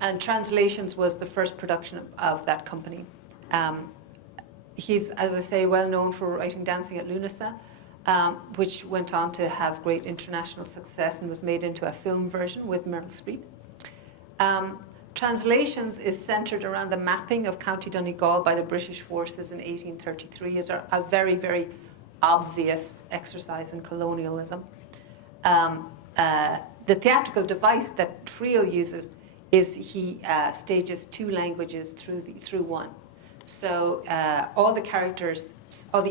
And Translations was the first production of that company. He's, as I say, well known for writing Dancing at Lunasa, which went on to have great international success and was made into a film version with Meryl Streep. Translations is centred around the mapping of County Donegal by the British forces in 1833 as a very, very obvious exercise in colonialism. The theatrical device that Friel uses is he stages two languages through one. So all the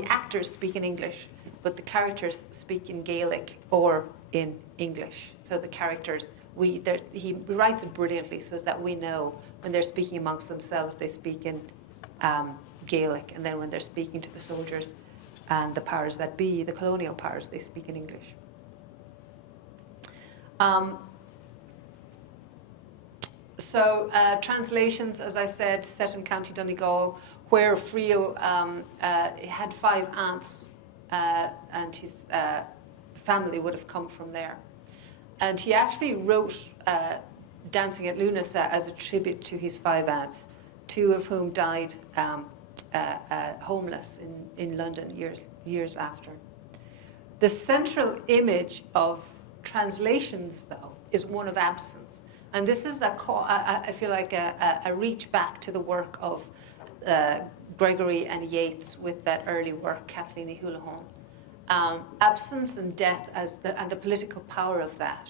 actors speak in English, but the characters speak in Gaelic or in English. So the characters, he writes it brilliantly so that we know when they're speaking amongst themselves, they speak in Gaelic, and then when they're speaking to the soldiers and the powers that be, the colonial powers, they speak in English. So Translations, as I said, set in County Donegal, where Friel had 5 aunts, and his family would have come from there. And he actually wrote Dancing at Lunasa as a tribute to his 5 aunts, 2 of whom died homeless in London years after. The central image of Translations, though, is one of absence. And this is I feel like a reach back to the work of Gregory and Yeats with that early work, Kathleen y Doolahan. Absence and death and the political power of that,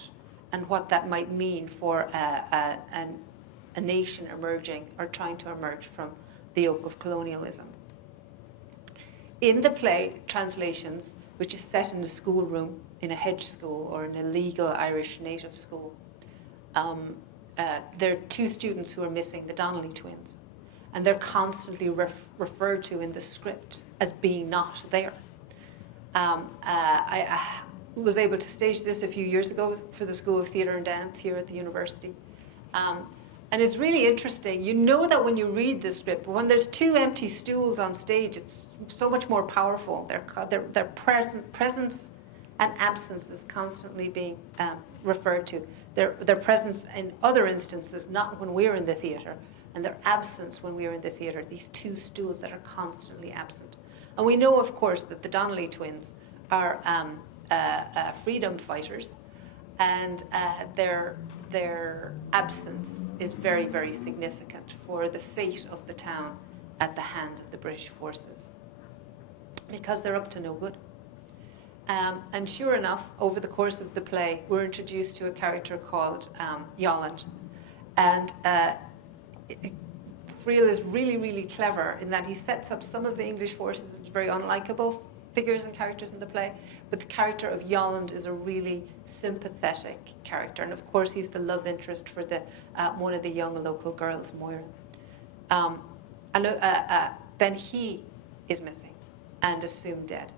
and what that might mean for a nation emerging or trying to emerge from the yoke of colonialism. In the play Translations, which is set in a schoolroom, in a hedge school or in a legal Irish native school, there are 2 students who are missing, the Donnelly twins, and they're constantly referred to in the script as being not there. I was able to stage this a few years ago for the School of Theatre and Dance here at the university. And it's really interesting. You know that when you read the script, but when there's 2 empty stools on stage, it's so much more powerful. Their presence and absence is constantly being referred to. Their presence in other instances, not when we're in the theatre, and their absence when we're in the theatre, these 2 stools that are constantly absent. And we know, of course, that the Donnelly twins are freedom fighters, and their absence is very, very significant for the fate of the town at the hands of the British forces, because they're up to no good. And sure enough, over the course of the play, we're introduced to a character called Yolland. And Friel is really, really clever in that he sets up some of the English forces as very unlikable figures and characters in the play, but the character of Yolland is a really sympathetic character. And of course, he's the love interest for the one of the young local girls, Moira. Then he is missing and assumed dead.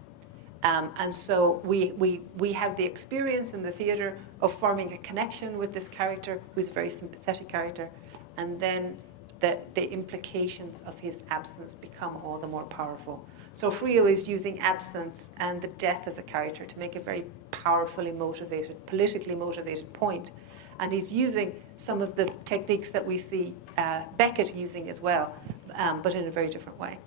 And so we have the experience in the theatre of forming a connection with this character, who's a very sympathetic character, and then the implications of his absence become all the more powerful. So Friel is using absence and the death of a character to make a very powerfully motivated, politically motivated point. And he's using some of the techniques that we see Beckett using as well, but in a very different way.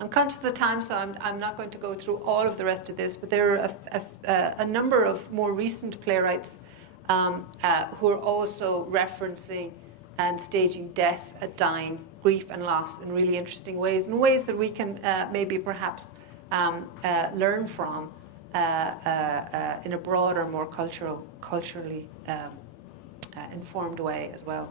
I'm conscious of time, so I'm not going to go through all of the rest of this, but there are a number of more recent playwrights who are also referencing and staging death, dying, grief and loss in really interesting ways, in ways that we can maybe perhaps learn from in a broader, more culturally informed way as well.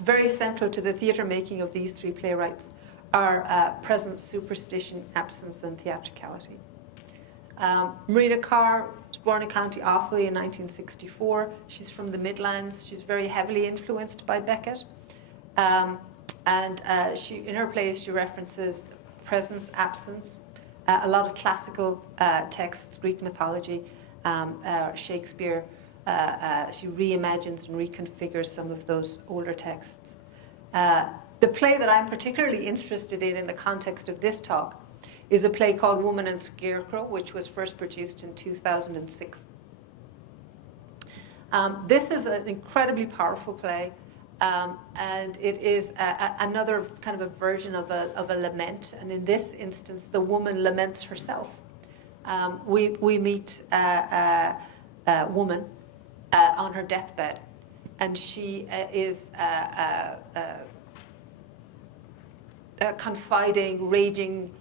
Very central to the theatre making of these three playwrights are presence, superstition, absence, and theatricality. Marina Carr was born in County Offaly in 1964. She's from the Midlands. She's very heavily influenced by Beckett. In her plays, she references presence, absence, a lot of classical texts, Greek mythology, Shakespeare. She reimagines and reconfigures some of those older texts. The play that I'm particularly interested in the context of this talk is a play called Woman and Scarecrow, which was first produced in 2006. This is an incredibly powerful play, and it is another kind of a version of a lament. And in this instance, the woman laments herself. We meet a woman on her deathbed, and she is confiding, raging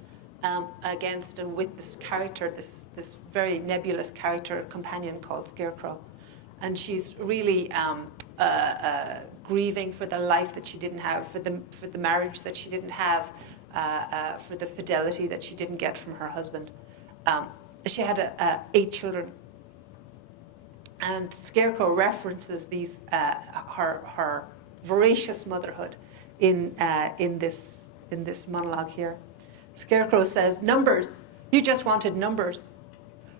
against and with this character, this very nebulous character companion called Scarecrow. And she's really grieving for the life that she didn't have, for the marriage that she didn't have, for the fidelity that she didn't get from her husband. She had 8 children. And Scarecrow references these her voracious motherhood in this monologue here. Scarecrow says, "Numbers. You just wanted numbers.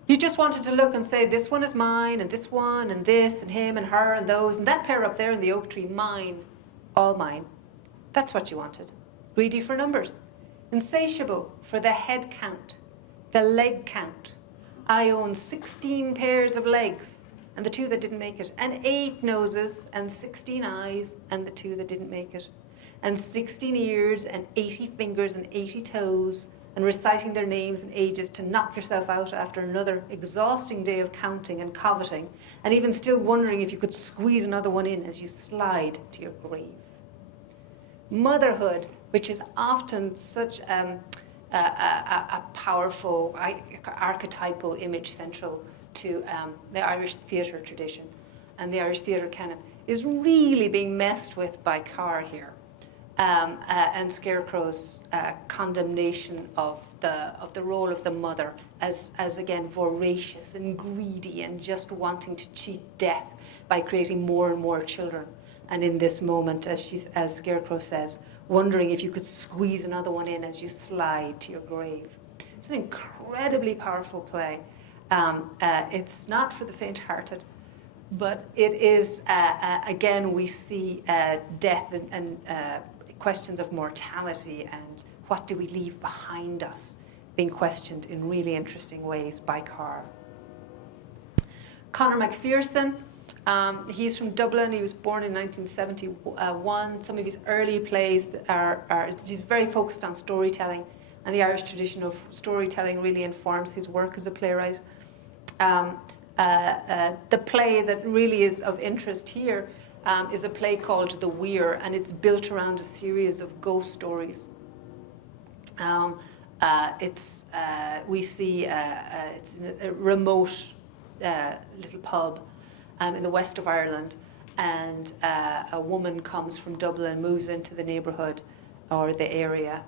You just wanted to look and say, this one is mine, and this one, and this, and him, and her, and those, and that pair up there in the oak tree, mine, all mine. That's what you wanted. Greedy for numbers. Insatiable for the head count, the leg count. I own 16 pairs of legs, and the 2 that didn't make it, and 8 noses, and 16 eyes, and the 2 that didn't make it, and 16 ears, and 80 fingers, and 80 toes, and reciting their names and ages to knock yourself out after another exhausting day of counting and coveting, and even still wondering if you could squeeze another one in as you slide to your grave." Motherhood, which is often such a powerful archetypal image central to the Irish theatre tradition and the Irish theatre canon, is really being messed with by Carr here. And Scarecrow's condemnation of the role of the mother as again voracious and greedy and just wanting to cheat death by creating more and more children. And in this moment, as Scarecrow says, wondering if you could squeeze another one in as you slide to your grave. It's an incredibly powerful play. It's not for the faint-hearted, but it is again we see death and questions of mortality and what do we leave behind us being questioned in really interesting ways by Carr. Conor McPherson, he's from Dublin. He was born in 1971. Some of his early plays he's very focused on storytelling, and the Irish tradition of storytelling really informs his work as a playwright. The play that really is of interest here is a play called The Weir, and it's built around a series of ghost stories. We see it's in a remote little pub in the west of Ireland, and a woman comes from Dublin, moves into the neighbourhood or the area,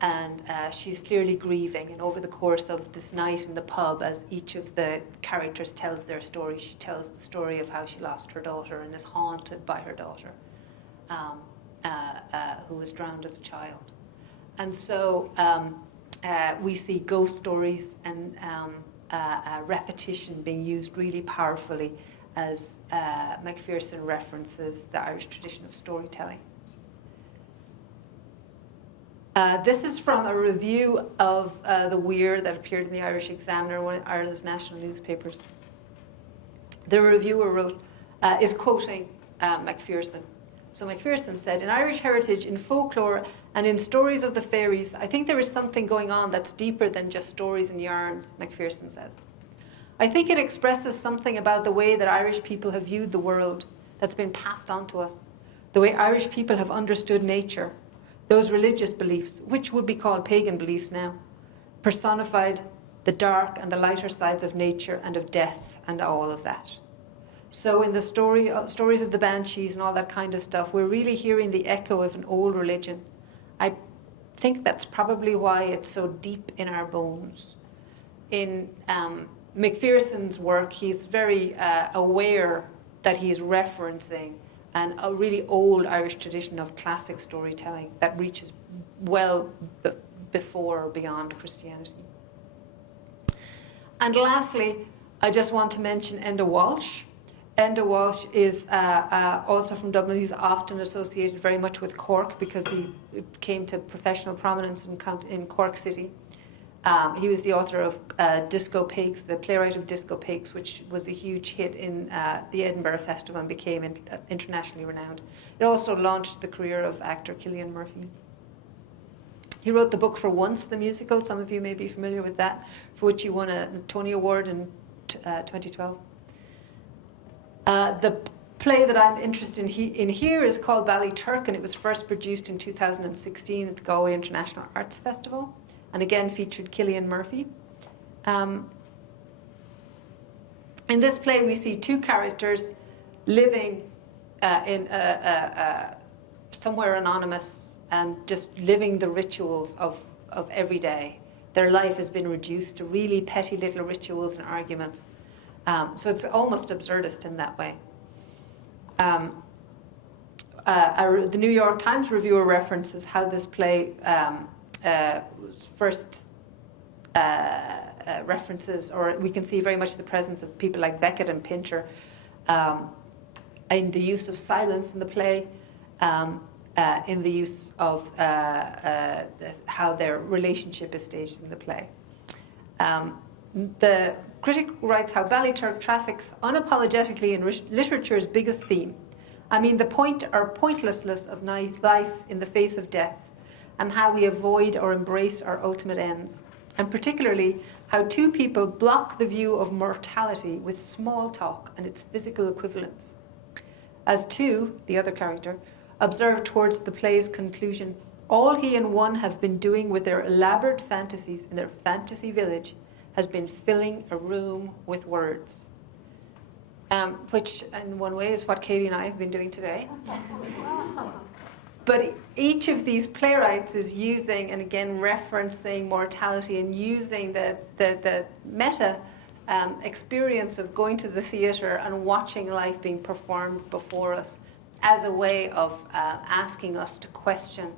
and she's clearly grieving. And over the course of this night in the pub, as each of the characters tells their story, she tells the story of how she lost her daughter and is haunted by her daughter, who was drowned as a child. And so we see ghost stories and repetition being used really powerfully as Macpherson references the Irish tradition of storytelling. This is from a review of The Weir that appeared in the Irish Examiner, one of Ireland's national newspapers. The reviewer wrote, is quoting Macpherson. So Macpherson said, "In Irish heritage, in folklore, and in stories of the fairies, I think there is something going on that's deeper than just stories and yarns," Macpherson says. "I think it expresses something about the way that Irish people have viewed the world that's been passed on to us, the way Irish people have understood nature, those religious beliefs, which would be called pagan beliefs now, personified the dark and the lighter sides of nature and of death and all of that. So in the stories of the banshees and all that kind of stuff, we're really hearing the echo of an old religion. I think that's probably why it's so deep in our bones." In Macpherson's work, he's very aware that he's referencing a really old Irish tradition of classic storytelling that reaches well before or beyond Christianity. And lastly, I just want to mention Enda Walsh. Enda Walsh is also from Dublin. He's often associated very much with Cork because he came to professional prominence in Cork City. He was the author of Disco Pigs, the playwright of Disco Pigs, which was a huge hit in the Edinburgh Festival and became internationally renowned. It also launched the career of actor Cillian Murphy. He wrote the book For Once, the musical. Some of you may be familiar with that, for which he won a Tony Award in 2012. The play that I'm interested in here is called Ballyturk, and it was first produced in 2016 at the Galway International Arts Festival, and again featured Cillian Murphy. In this play, we see two characters living in somewhere anonymous and just living the rituals of every day. Their life has been reduced to really petty little rituals and arguments. So it's almost absurdist in that way. The New York Times reviewer references how this play first references, or we can see very much the presence of people like Beckett and Pincher in the use of silence in the play, in the use of how their relationship is staged in the play. The critic writes how Ballyturk traffics unapologetically in literature's biggest theme. I mean the point or pointlessness of life in the face of death, and how we avoid or embrace our ultimate ends, and particularly how two people block the view of mortality with small talk and its physical equivalents. As two, the other character, observed towards the play's conclusion, all he and one have been doing with their elaborate fantasies in their fantasy village has been filling a room with words. Which in one way is what Katie and I have been doing today. But each of these playwrights is using, and again referencing mortality and using the meta experience of going to the theatre and watching life being performed before us as a way of asking us to question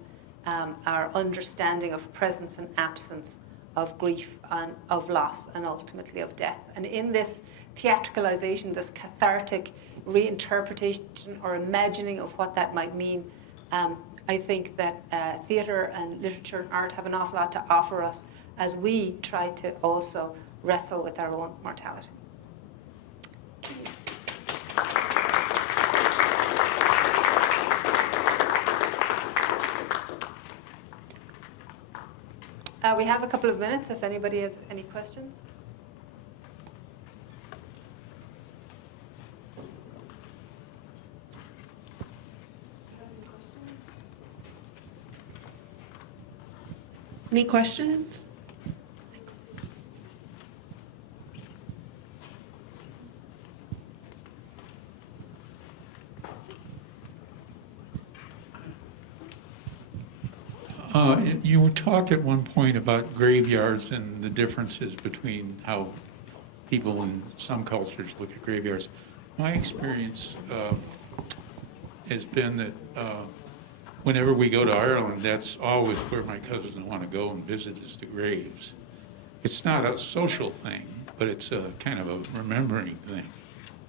our understanding of presence and absence, of grief and of loss, and ultimately of death. And in this theatricalization, this cathartic reinterpretation or imagining of what that might mean, I think that theatre and literature and art have an awful lot to offer us as we try to also wrestle with our own mortality. We have a couple of minutes if anybody has any questions. Any questions? You talked at one point about graveyards and the differences between how people in some cultures look at graveyards. My experience has been that whenever we go to Ireland, that's always where my cousins want to go and visit, is the graves. It's not a social thing, but it's a kind of a remembering thing.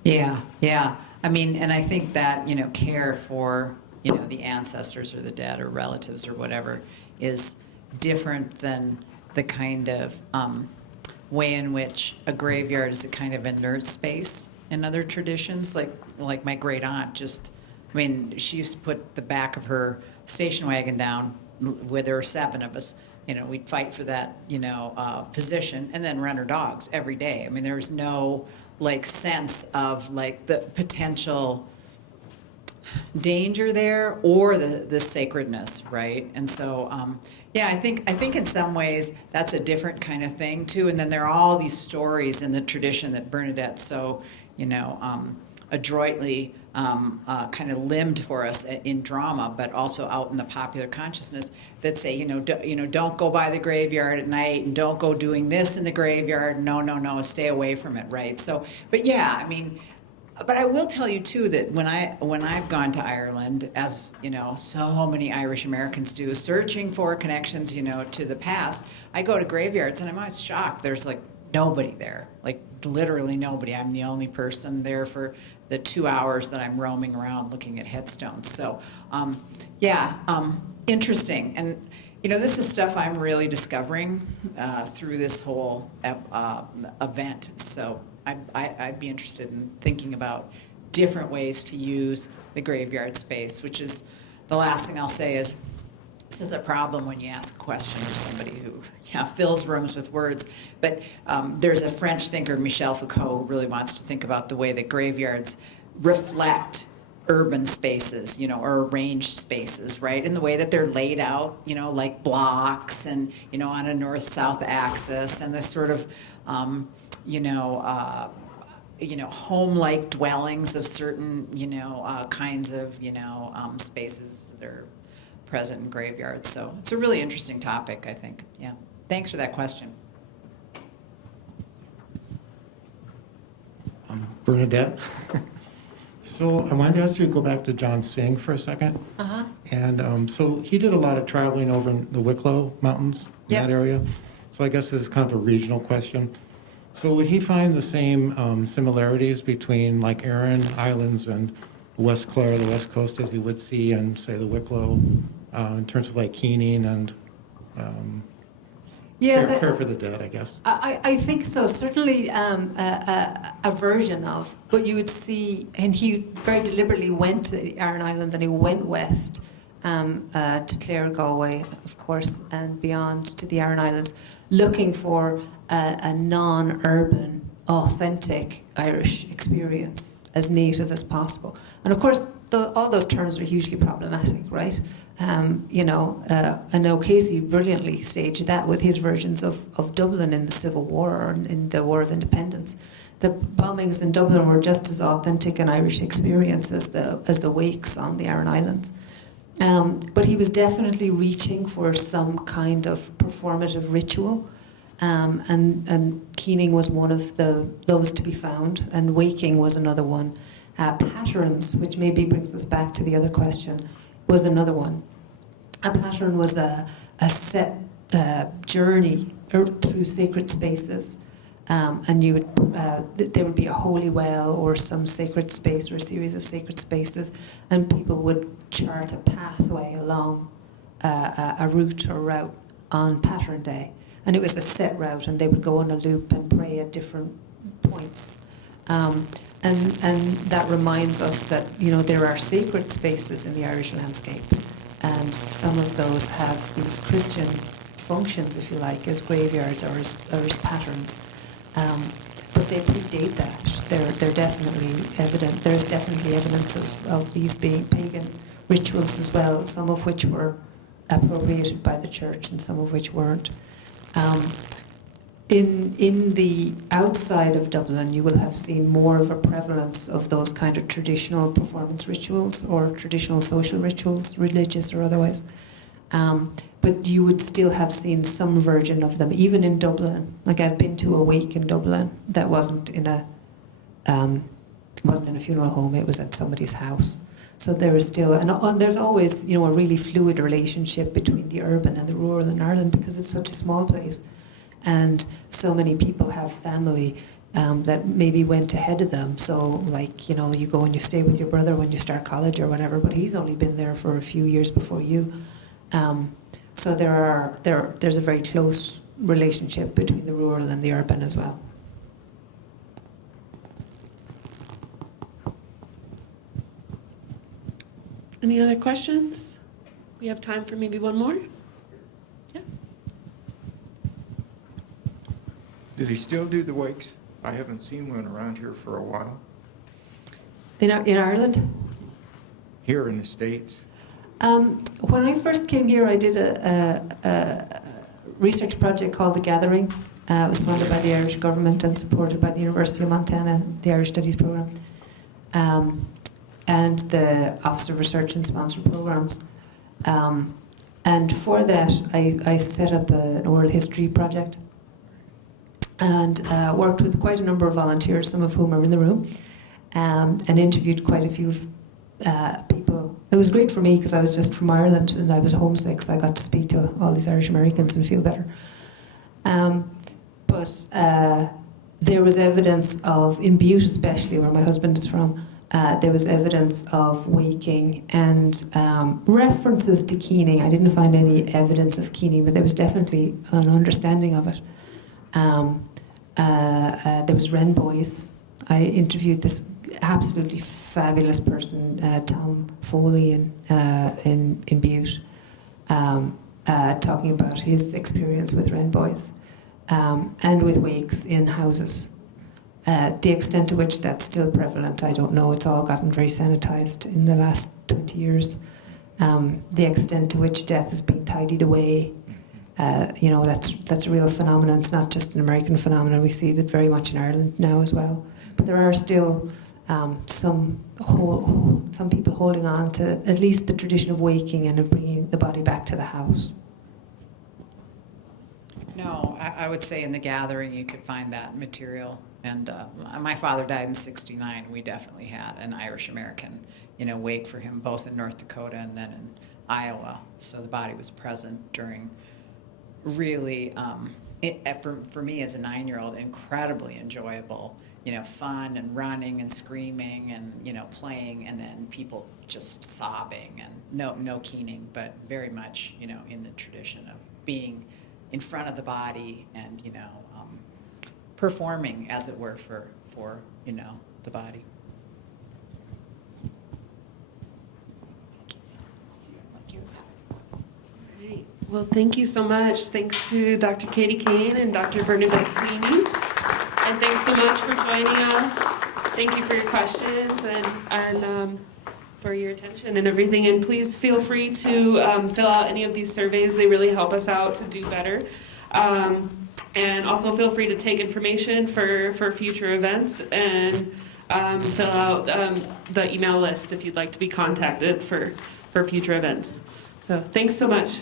Yeah, yeah. I mean, and I think that, care for, the ancestors or the dead or relatives or whatever is different than the kind of way in which a graveyard is a kind of inert space in other traditions. Like my great aunt she used to put the back of her station wagon down where there were 7 of us. We'd fight for that, position and then run her dogs every day. I mean, there was no sense of the potential danger there or the sacredness, right? And so, I think in some ways that's a different kind of thing too. And then there are all these stories in the tradition that Bernadette so, adroitly kind of limbed for us in drama, but also out in the popular consciousness that say, don't go by the graveyard at night and don't go doing this in the graveyard. No, stay away from it, right? So, but yeah, I mean, but I will tell you too that when I've gone to Ireland, as so many Irish Americans do, searching for connections, to the past, I go to graveyards and I'm always shocked. There's nobody there, literally nobody. I'm the only person there for the 2 hours that I'm roaming around looking at headstones. So, interesting. And this is stuff I'm really discovering through this whole event. So I'd be interested in thinking about different ways to use the graveyard space, which is the last thing I'll say is this is a problem when you ask a question of somebody who fills rooms with words. But there's a French thinker, Michel Foucault, who really wants to think about the way that graveyards reflect urban spaces, or arranged spaces, right? In the way that they're laid out, like blocks and, on a north-south axis, and this sort of, home-like dwellings of certain, kinds of, spaces that are present in graveyards. So it's a really interesting topic, I think. Yeah. Thanks for that question. Bernadette. So I wanted to ask you to go back to John Singh for a second. Uh-huh. And so he did a lot of traveling over in the Wicklow Mountains, in that area. So I guess this is kind of a regional question. So would he find the same similarities between Aran Islands and West Clare, the West Coast, as he would see in, say, the Wicklow, in terms of Keening and care for the dead, I guess? I think so. Certainly a version of what you would see, and he very deliberately went to the Aran Islands and he went west to Clare, Galway, of course, and beyond to the Aran Islands, looking for a non-urban, authentic Irish experience, as native as possible. And of course, all those terms are hugely problematic, right? I know Casey brilliantly staged that with his versions of Dublin in the Civil War or in the War of Independence. The bombings in Dublin were just as authentic an Irish experience as the wakes on the Aran Islands. But he was definitely reaching for some kind of performative ritual, and Keening was one of those to be found, and waking was another one. Patterns, which maybe brings us back to the other question, was another one. A pattern was a set journey through sacred spaces, and you would there would be a holy well or some sacred space or a series of sacred spaces, and people would chart a pathway along a route or route on Pattern Day, and it was a set route, and they would go on a loop and pray at different points. And that reminds us that there are sacred spaces in the Irish landscape, and some of those have these Christian functions, if you like, as graveyards or as patterns. But they predate that. They're definitely evident. There's definitely evidence of these being pagan rituals as well, some of which were appropriated by the church and some of which weren't. In the outside of Dublin, you will have seen more of a prevalence of those kind of traditional performance rituals or traditional social rituals, religious or otherwise. But you would still have seen some version of them, even in Dublin. Like I've been to a wake in Dublin that wasn't in a funeral home; it was at somebody's house. So there is still, and there's always, a really fluid relationship between the urban and the rural in Ireland because it's such a small place, and so many people have family that maybe went ahead of them. So, like, you go and you stay with your brother when you start college or whatever, but he's only been there for a few years before you. So there's a very close relationship between the rural and the urban as well. Any other questions? We have time for maybe one more. Yeah. Do they still do the wakes? I haven't seen one around here for a while. In Ireland? Here in the States? When I first came here, I did a research project called The Gathering. It was funded by the Irish government and supported by the University of Montana, the Irish Studies program, and the Office of Research and Sponsored Programs. And for that, I set up an oral history project and worked with quite a number of volunteers, some of whom are in the room, and interviewed quite a few people. It was great for me because I was just from Ireland and I was homesick, so I got to speak to all these Irish Americans and feel better. But there was evidence of, in Butte especially, where my husband is from, there was evidence of waking and references to keening. I didn't find any evidence of keening, but there was definitely an understanding of it. There was Wren Boys. I interviewed this absolutely fabulous person, Tom Foley in Butte, talking about his experience with Wren Boys and with wakes in houses. The extent to which that's still prevalent, I don't know. It's all gotten very sanitized in the last 20 years. The extent to which death has been tidied away, that's a real phenomenon. It's not just an American phenomenon. We see that very much in Ireland now as well. But there are still some people holding on to at least the tradition of waking and of bringing the body back to the house. No, I would say in The Gathering you could find that material. And my father died in '69. We definitely had an Irish-American, wake for him, both in North Dakota and then in Iowa. So the body was present during really, for me as a 9-year-old, incredibly enjoyable, fun and running and screaming and, playing, and then people just sobbing and no keening, but very much, in the tradition of being in front of the body and, performing, as it were, for the body. Great. Well, thank you so much. Thanks to Dr. Katie Kane and Dr. Bernadette Sweeney. And thanks so much for joining us. Thank you for your questions and for your attention and everything. And please feel free to fill out any of these surveys. They really help us out to do better. And also feel free to take information for future events and fill out the email list if you'd like to be contacted for future events. So thanks so much.